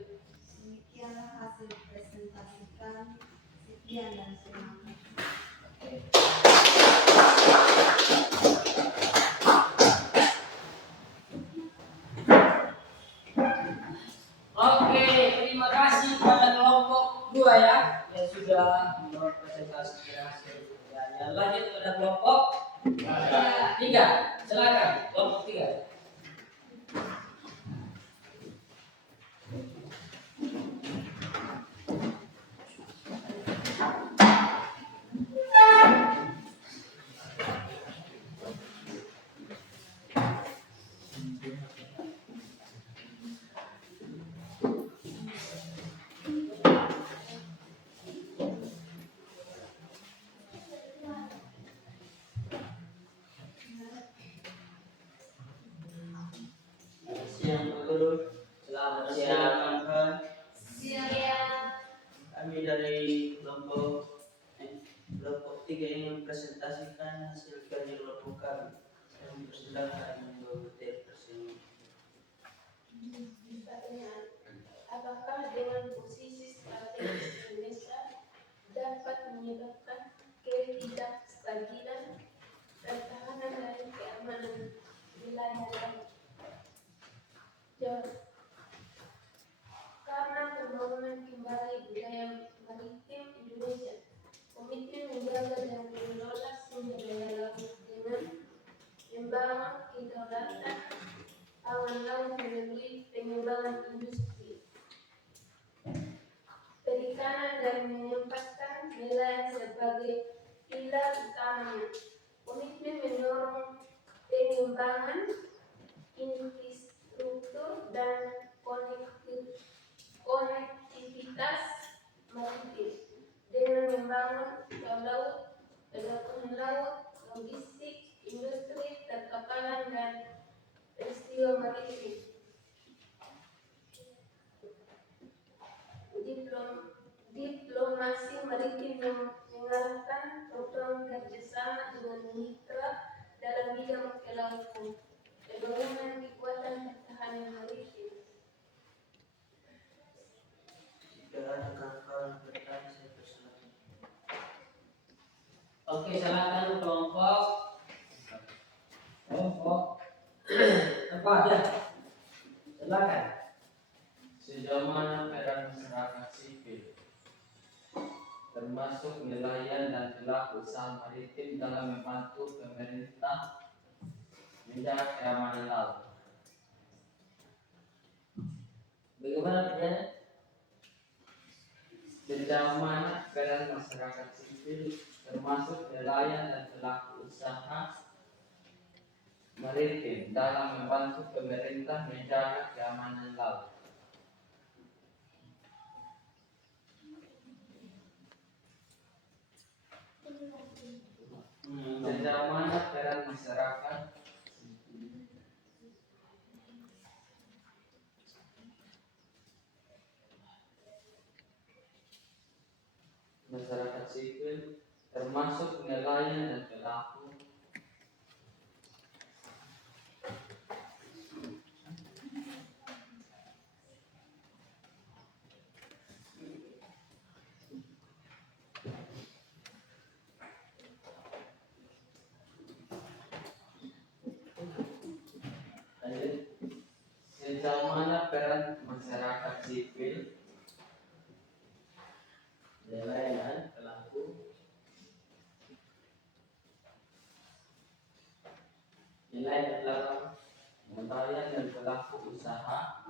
Demikianlah hasil presentasikan. Sekian dan semangat. Oke, terima kasih kepada kelompok 2 ya yang sudah mempresentasikan hasil kerjanya. Lanjut pada kelompok 3. Silakan kelompok 3. Kami dari kelompok 3 ingin presentasikan hasil kerja kelompok kami. Saya mempersilahkan untuk presentasi. Pertanyaan, apakah dengan posisi strategis Indonesia dapat menyebabkan ketidakstabilan pertahanan dan keamanan wilayah laut? Jawab. Karena pembangunan kembali budaya maritim Indonesia, komitmen menjaga dan mengelola sumber daya laut dengan membangun kedaulatan pangan laut melalui pengembangan industri perikanan dan menempatkan nelayan sebagai pilar utamanya. Komitmen mendorong pengembangan infrastruktur dan konektivitas maritim dengan membangun pelabuhan laut, logistik, industri, perkapalan dan peristiwa maritim. Diplomasi maritim yang mengarahkan program kerjasama dengan mitra dalam bidang kelautan, pembangunan kekuatan pertahanan maritim. Jika ada kawan-kawan bertanya, saya persilakan. Oke, silakan kelompok apa ya? Silakan. Sejauh mana peran masyarakat sipil, termasuk nelayan dan pelaku usaha maritim dalam membantu pemerintah menjaga keamanan laut? Bagaimana pertanyaannya? Sejauh mana peran masyarakat sipil, termasuk nelayan dan pelaku usaha maritim dalam membantu pemerintah menjaga keamanan laut? Sejauh mana peran masyarakat sipil, termasuk nelayan dan pelaku sejauh mana peran masyarakat sipil, Nelayan dan pelaku nelayan dan pelaku usaha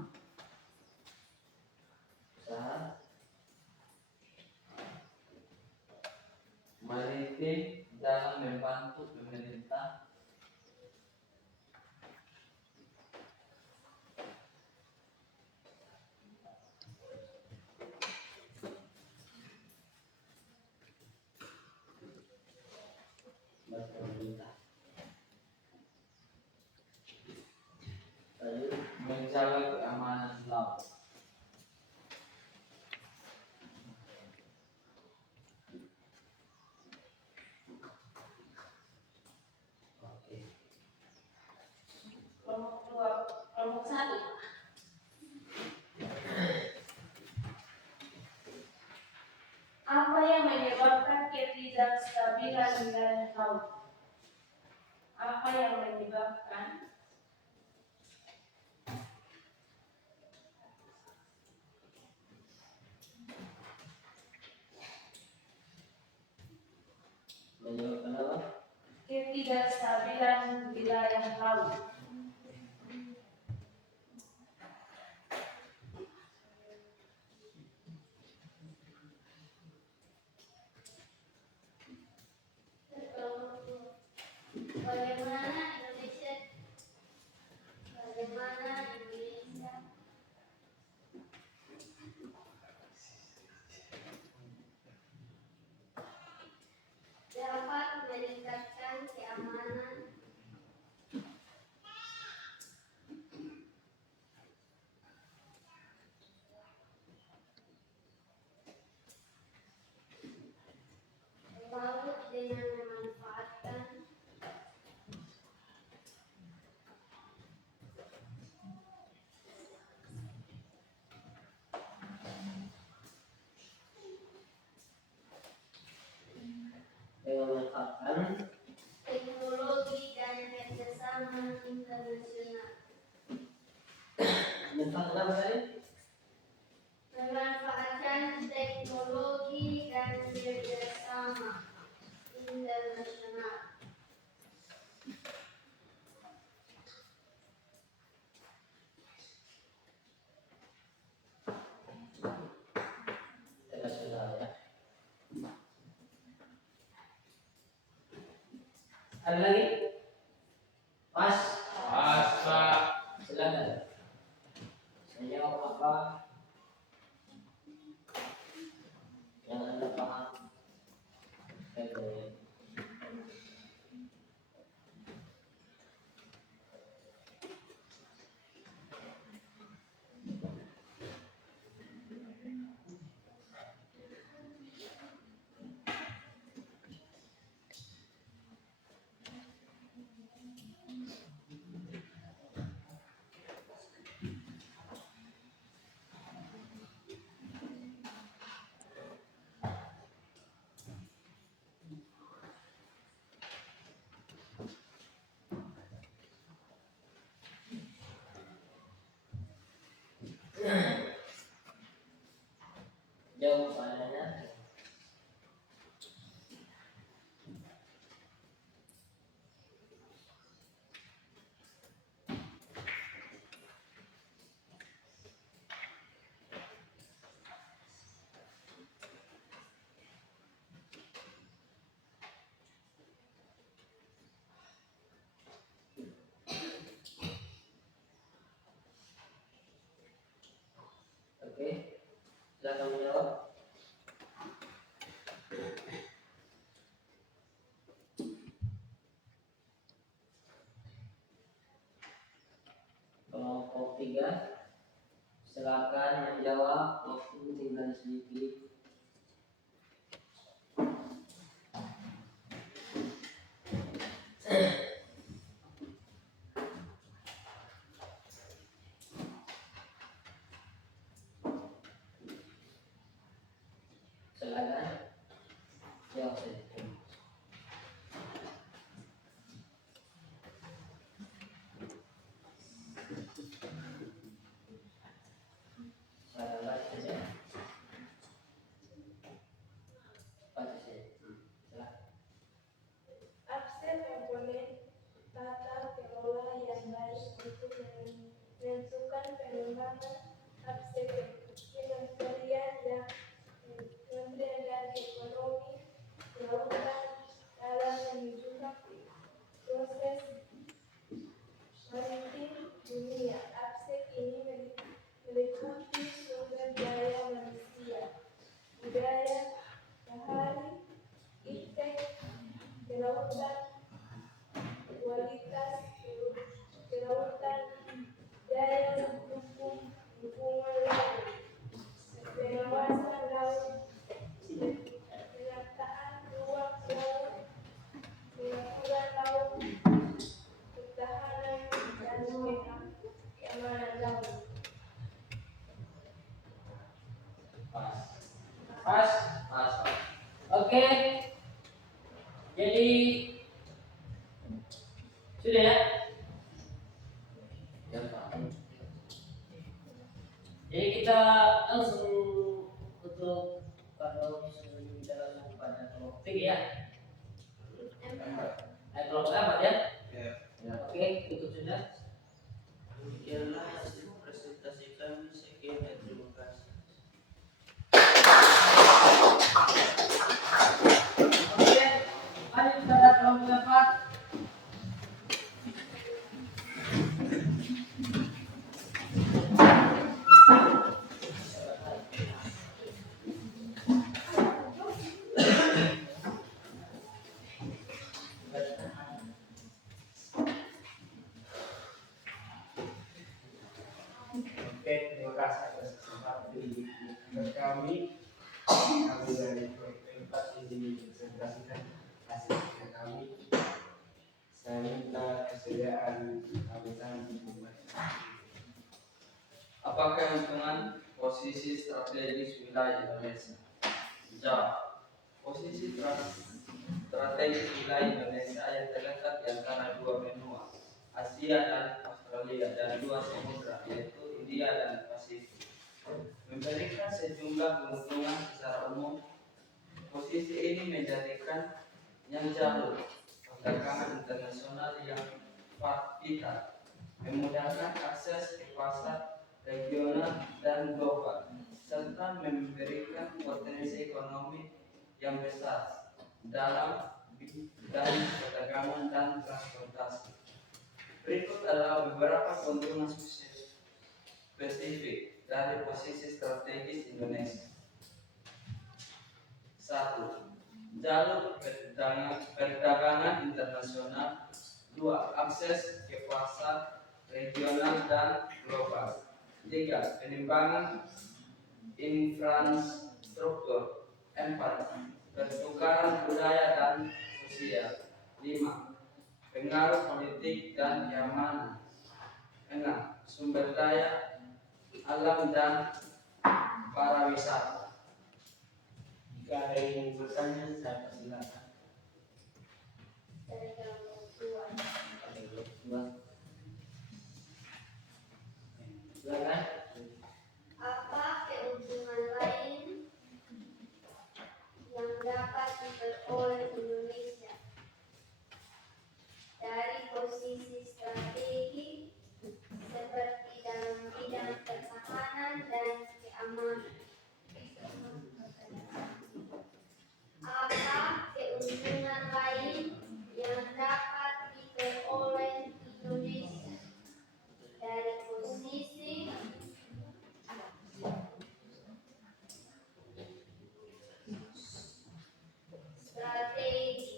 maritim dalam membantu pemerintah menjaga keamanan laut. Oke. Kelompok 1. Apa yang menyebabkan ketidakstabilan wilayah laut? Apa yang menyebabkan apa? ketidakstabilan wilayah laut? Bagaimana Indonesia dapat meningkatkan keamanan internasional. Internasional ya. Ada lagi? Mas, Pak. silakan. Saya apa yang Anda paham? Jawabannya oke. Silakan menjawab. Kelompok 3 silakan menjawab, waktu tinggal sedikit. Silakan jawab sedikit. Salah saja. Baca saja. Silakan. Absen komponen tata kelola yang baik untuk menentukan pengembangan absen kementerian dan ekonomi kelautan dalam mewujudkan proses maritim dunia. Absen ini meliputi sumber daya manusia, budaya, bahari, iptek, kelautan, kualitas kelautan, daya dukung lingkungan laut, pengawasan laut, penataan ruang laut, pengaturan laut, ketahanan dan keamanan laut. Pas. Oke. Jadi sudah ya. Jadi kita langsung untuk kalau misalnya kita langsung pada kelompok ya. Kelompok apa ya? Oke, tutup sudah. Demikianlah hasil presentasi kami. Sekian dan terima kasih. Oke, mari kita kelompok 4. Oke, terima kasih atas kesempatan di kami. Kami dari tempat ini presentasikan hasil kerja kami. Saya minta kesediaan kami membaca. Apa keuntungan posisi strategis wilayah Indonesia? Jawab. Posisi strategis wilayah Indonesia yang terletak di antara dua benua, Asia dan Australia, dan dua samudra, yaitu India dan Pasifik, memberikan sejumlah keuntungan secara umum. Posisi ini menjadikan yang jalur perdagangan internasional yang vital, memudahkan akses ke pasar regional dan global, serta memberikan potensi ekonomi yang besar dalam bidang perdagangan dan transportasi. Berikut adalah beberapa keuntungan spesifik dari posisi strategis Indonesia. 1. Jalur perdagangan internasional. 2. Akses ke pasar regional dan global. 3. Pengembangan infrastruktur. 4. Pertukaran budaya dan sosial. 5. Pengaruh politik dan keamanan. 6. Sumber daya alam dan pariwisata. Jika ada yang bertanya, saya persilakan. Dari kelompok 2. Silakan. Apa keuntungan lain yang dapat diperoleh Indonesia dari posisi strategi seperti dalam bidang pertahanan dan keamanan? Apa keuntungan lain yang dapat diperoleh Indonesia dari posisi strategi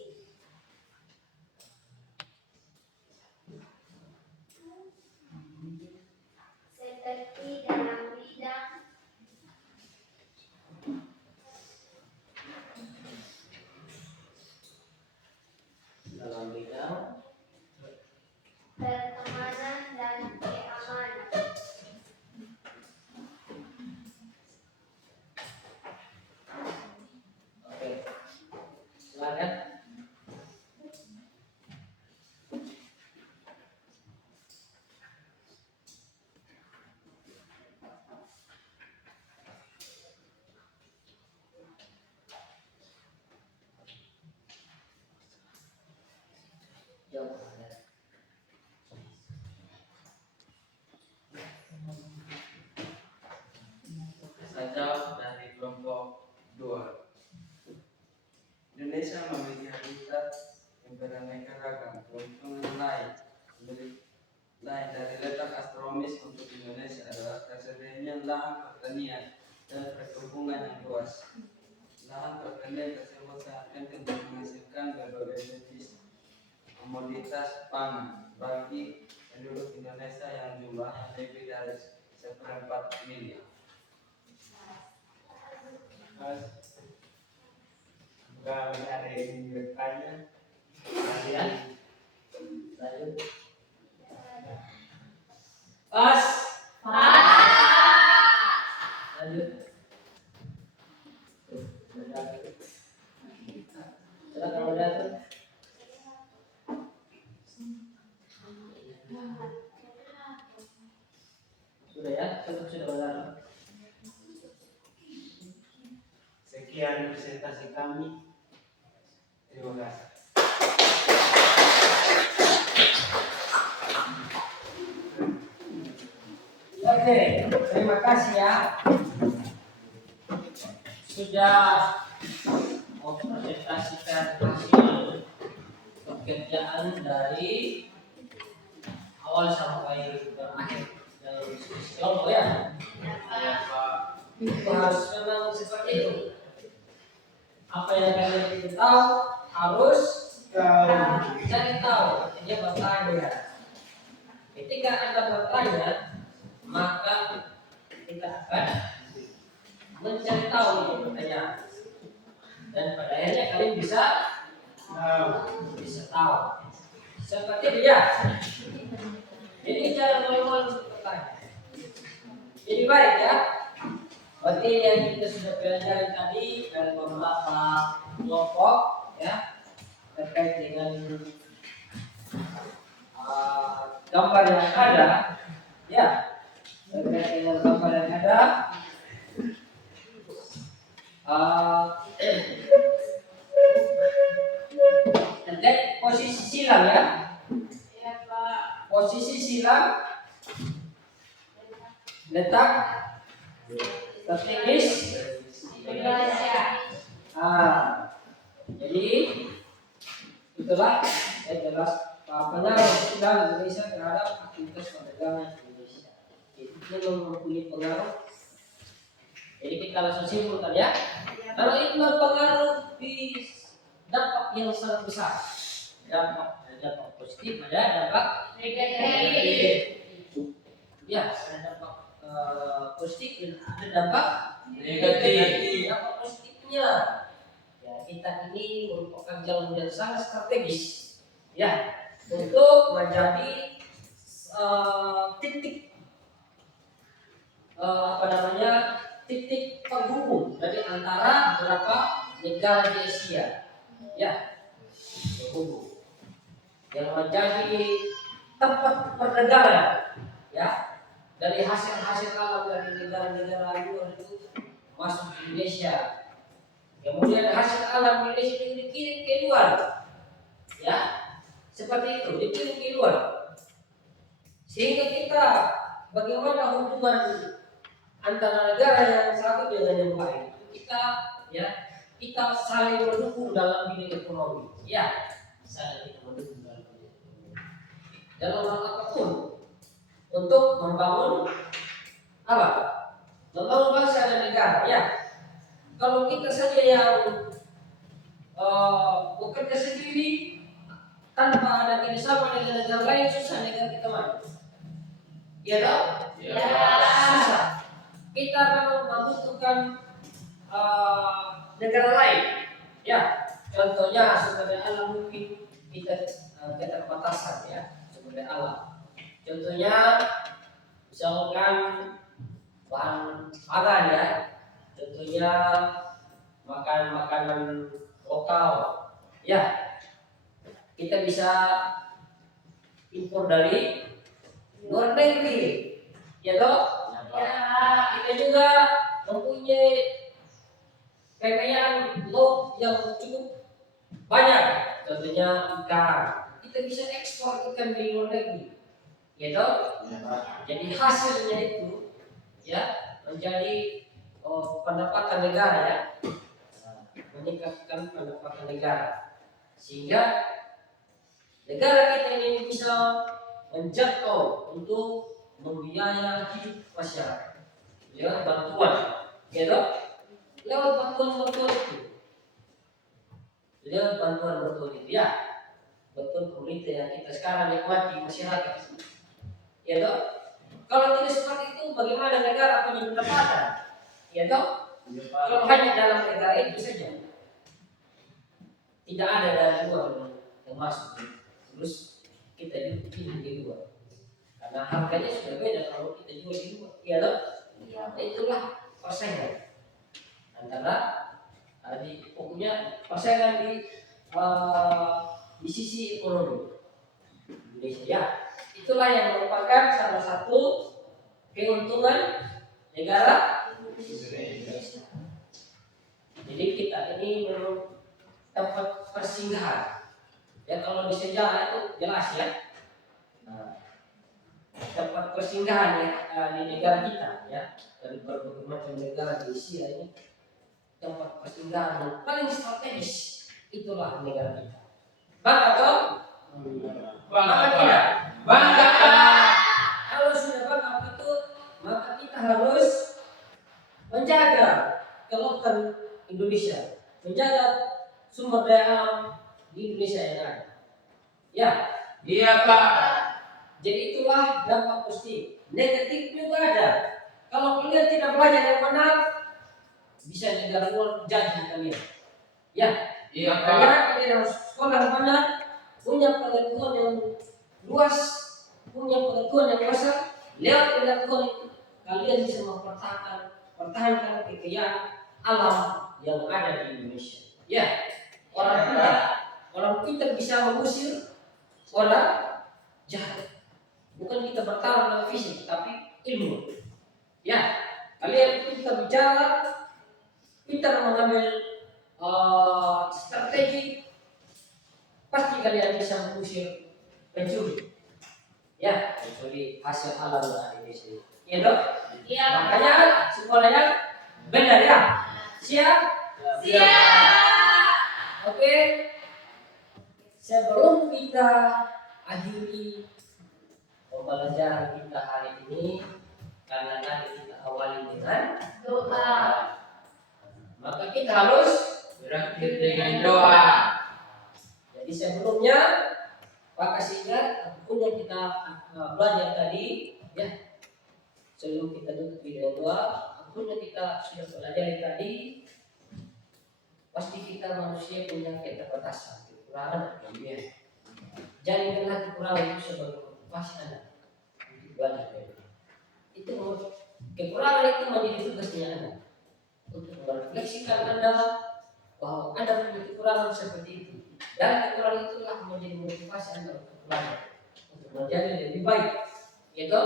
seperti dalam bidang pertahanan dan keamanan? Oke. Silakan. Jawab. Saya jawab dari kelompok 2. Indonesia memiliki habitat yang beraneka ragam. Keuntungan lain dari letak astronomis untuk Indonesia adalah tersedianya lahan pertanian dan perkebunan yang luas. Lahan pertanian tersebut sangat penting untuk menghasilkan berbagai jenis komoditas pangan bagi penduduk Indonesia yang jumlahnya lebih dari 1/4 miliar. Jika ada yang bertanya, Kalian. Lanjut. Pas. Lanjut. Silakan moderator. Sudah ya, cukup sudah moderator. sekian presentasi kami. Terima kasih. Oke, terima kasih ya. Sudah mempresentasikan hasil pekerjaan dari awal sampai berakhir dalam diskusi kelompok ya. Itu harus memang seperti itu. Apa yang kalian ingin tahu harus cari tahu. Dia bertanya. Ketika Anda bertanya, maka kita akan mencari tahu itu pertanyaan. Dan pada akhirnya kalian bisa tahu. Seperti dia. Ini cara normal untuk bertanya. Jadi baik ya. Berarti yang kita sudah pelajari tadi dari beberapa kelompok ya terkait dengan gambar yang ada ya terkait dengan gambar yang ada posisi silang ya. Ya Pak. Posisi silang, letak strategis. Indonesia. Jadi itulah jelas pengaruh Islam Indonesia terhadap aktivitas perdagangan Indonesia. Itu mempunyai pengaruh. Jadi kita langsung simpulkan ya. Kalau itu berpengaruh di dampak yang sangat besar. Dampak positif, ada dampak negatif. Ya, ada dampak positif dan ada dampak negatif. Dampak positifnya, ya kita ini merupakan jalan yang sangat strategis, ya, untuk menjadi titik titik penghubung dari antara beberapa negara di Asia, ya, penghubung yang menjadi tempat perdagangan, ya, dari hasil-hasil alam dari negara-negara luar itu masuk ke Indonesia, kemudian hasil alam Indonesia itu dikirim ke luar, ya, seperti itu dikirim ke luar, sehingga kita bagaimana hubungan antara negara yang satu dengan yang lain, kita saling mendukung dalam bidang ekonomi, ya, saling mendukung dalam bidang ekonomi dalam hal apapun untuk membangun apa? Membangun bangsa dan negara, ya. Kalau kita saja yang bekerja sendiri tanpa ada kerjasama dengan negara lain, susah negara kita maju. Iya dong? Ya. Susah. Kita memang membutuhkan negara lain, ya. Contohnya sumber daya alam mungkin kita keterbatasan, ya, sumber daya alam. Contohnya misalkan bahan pangan, ya. Contohnya makanan lokal, ya. Kita bisa impor dari luar negeri, ya toh? Ya, kita juga mempunyai kekayaan laut yang cukup banyak, contohnya ikan. Kita bisa ekspor ikan di luar negeri, ya toh? Jadi hasilnya itu, ya, menjadi pendapatan negara, ya, meningkatkan pendapatan negara, sehingga negara kita ini bisa menjangkau untuk membiayai hidup masyarakat lewat bantuan, ya toh? Lewat bantuan itu, ya, bantuan pemerintah yang kita sekarang nikmati masyarakat, ya toh? Kalau tidak seperti itu, bagaimana negara punya pendapatan, ya toh? Kalau hanya dalam negara itu saja, tidak ada dari luar yang masuk, terus kita jual di luar, karena harganya sudah beda kalau kita jual di luar, ya toh? Itulah persaingan antara pokoknya persaingan di sisi ekonomi Indonesia, ya. Itulah yang merupakan salah satu keuntungan negara Indonesia. Jadi kita ini memang tempat persinggahan, ya. Kalau di sejarah itu jelas, ya, tempat persinggahan, ya, di negara kita, ya, dari berbagai macam negara di Asia ini tempat persinggahan yang paling strategis, itulah negara kita. Bangga toh? Bangga tidak? Bangga. Kalau sudah bangga itu, maka kita harus menjaga kelautan Indonesia, menjaga sumber daya alam di Indonesia yang ada, ya. Iya Pak. Jadi itulah dampak positif. Negatif juga ada. Kalau kalian tidak belajar yang benar, bisa negara luar jajah kalian, ya. Iya Pak. Makanya kalian harus sekolah yang benar, punya pengetahuan yang luas, punya pengetahuan yang besar. Lewat pengetahuan itu, kalian bisa mempertahankan kekayaan alam yang ada di Indonesia, ya. Orang pintar bisa mengusir orang jahat. Bukan kita bertarung dengan fisik, tapi ilmu, ya. Kalian pintar bicara, pintar mengambil strategi, pasti kalian bisa bisa mengusir pencuri. Ya, pencuri hasil alam ada di sini. Ya dok? Iya. Makanya sekolahnya benar ya? Siap? Oke. Sebelum kita akhiri pembelajaran kita hari ini, karena tadi kita awali dengan Doa. maka kita harus Berakhir dengan doa. jadi sebelumnya Pak kasih ingat apapun yang kita belajar tadi ya, sebelum kita tutup video doa, apapun yang kita sudah pelajari tadi, pasti kita manusia punya keterbatasan, kekurangan dan kelebihan. Jadikanlah kekurangan itu sebagai motivasi Anda untuk belajar dari itu. Kekurangan itu menjadi tugasnya Anda untuk merefleksikan Anda bahwa Anda punya kekurangan seperti itu, dan kekurangan itulah menjadi motivasi Anda untuk belajar, untuk menjadi lebih baik. Yaitu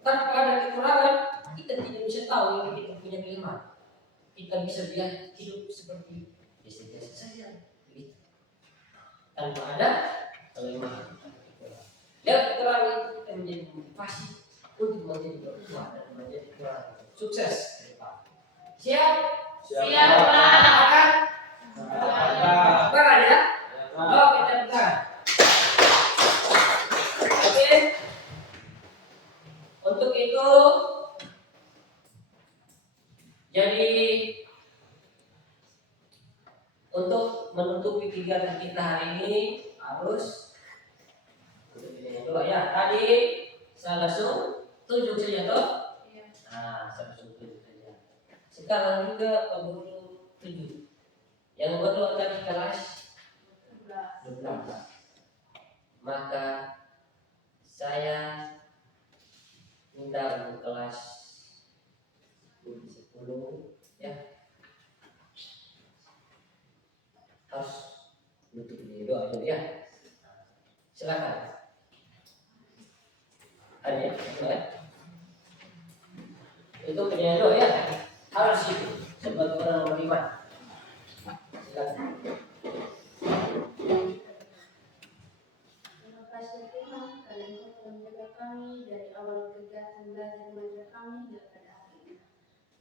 tanpa ada kekurangan kita tidak bisa tahu yang kita punya kelemahan. Kita bisa hidup seperti biasa-biasa saja, begitu. Tanpa ada kelemahan. Lewat kekurangan itu kita menjadi motivasi untuk menjadi berubah dan menjadi orang sukses ke depan. Siap? Siap, Pak. Tangan ya? Oh, kita tangan. Oke. Untuk itu, jadi untuk menutupi kegiatan kita hari ini harus doa ya. Tadi saya langsung tunjuk saja toh. Nah, saya langsung tunjuk saja. Sekarang juga Pak Guru tunjuk. Yang berdoa tadi kelas 12. Maka saya minta untuk kelas 10 ya, harus nutup ini doa dulu ya. Silakan. Ada ya? Itu penyanyi doa ya, harus itu sebagai orang beriman. Silakan. Terima kasih Tuhan karena Engkau telah menjaga kami dari awal kegiatan belajar mengajar kami hingga pada akhirnya.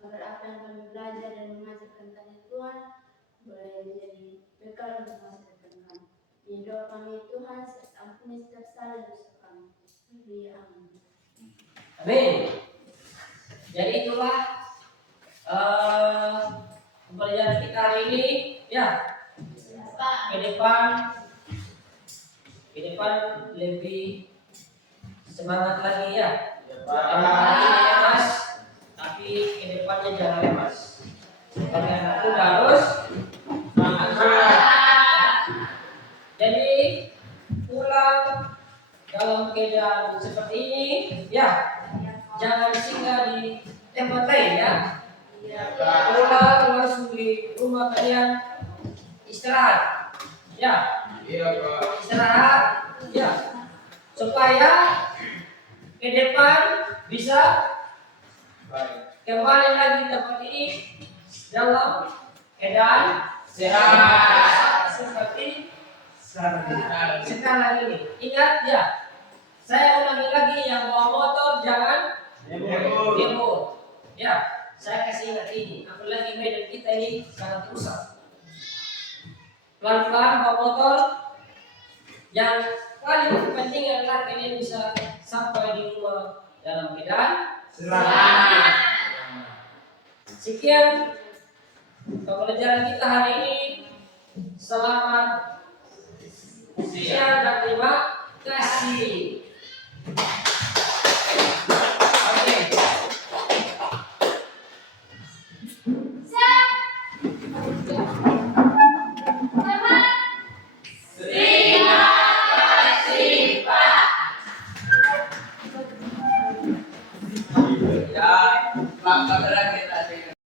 Agar apa yang kami belajar dan mengajarkan tadi Tuhan boleh menjadi bekal untuk masa depan kami. Di doa kami Tuhan, serta ampuni setiap salah dan dosa kami. Haleluya, amin. Amin. Jadi itulah pembelajaran kita hari ini ya. Ke depan lebih semangat lagi ya. Hari ini ya Mas, tapi ke depannya jangan lemas. Kalian aku harus jadi pulang dalam keadaan seperti ini ya. Jangan singgah di tempat lain ya. Pulang langsung di rumah kalian istirahat ya. Istirahat ya, supaya ke depan bisa kembali lagi tempat ini dalam keadaan sehat seperti sekarang ini. Ingat ya, saya ulangi lagi, yang bawa motor jangan demo. Ya, saya kasih ingat ini. Apalagi medan kita ini sangat rusak. Pelan-pelan bawa motor. Yang paling penting adalah kalian bisa sampai di rumah dalam keadaan selamat. Sekian pembelajaran kita hari ini. Selamat siang dan terima kasih. Oke.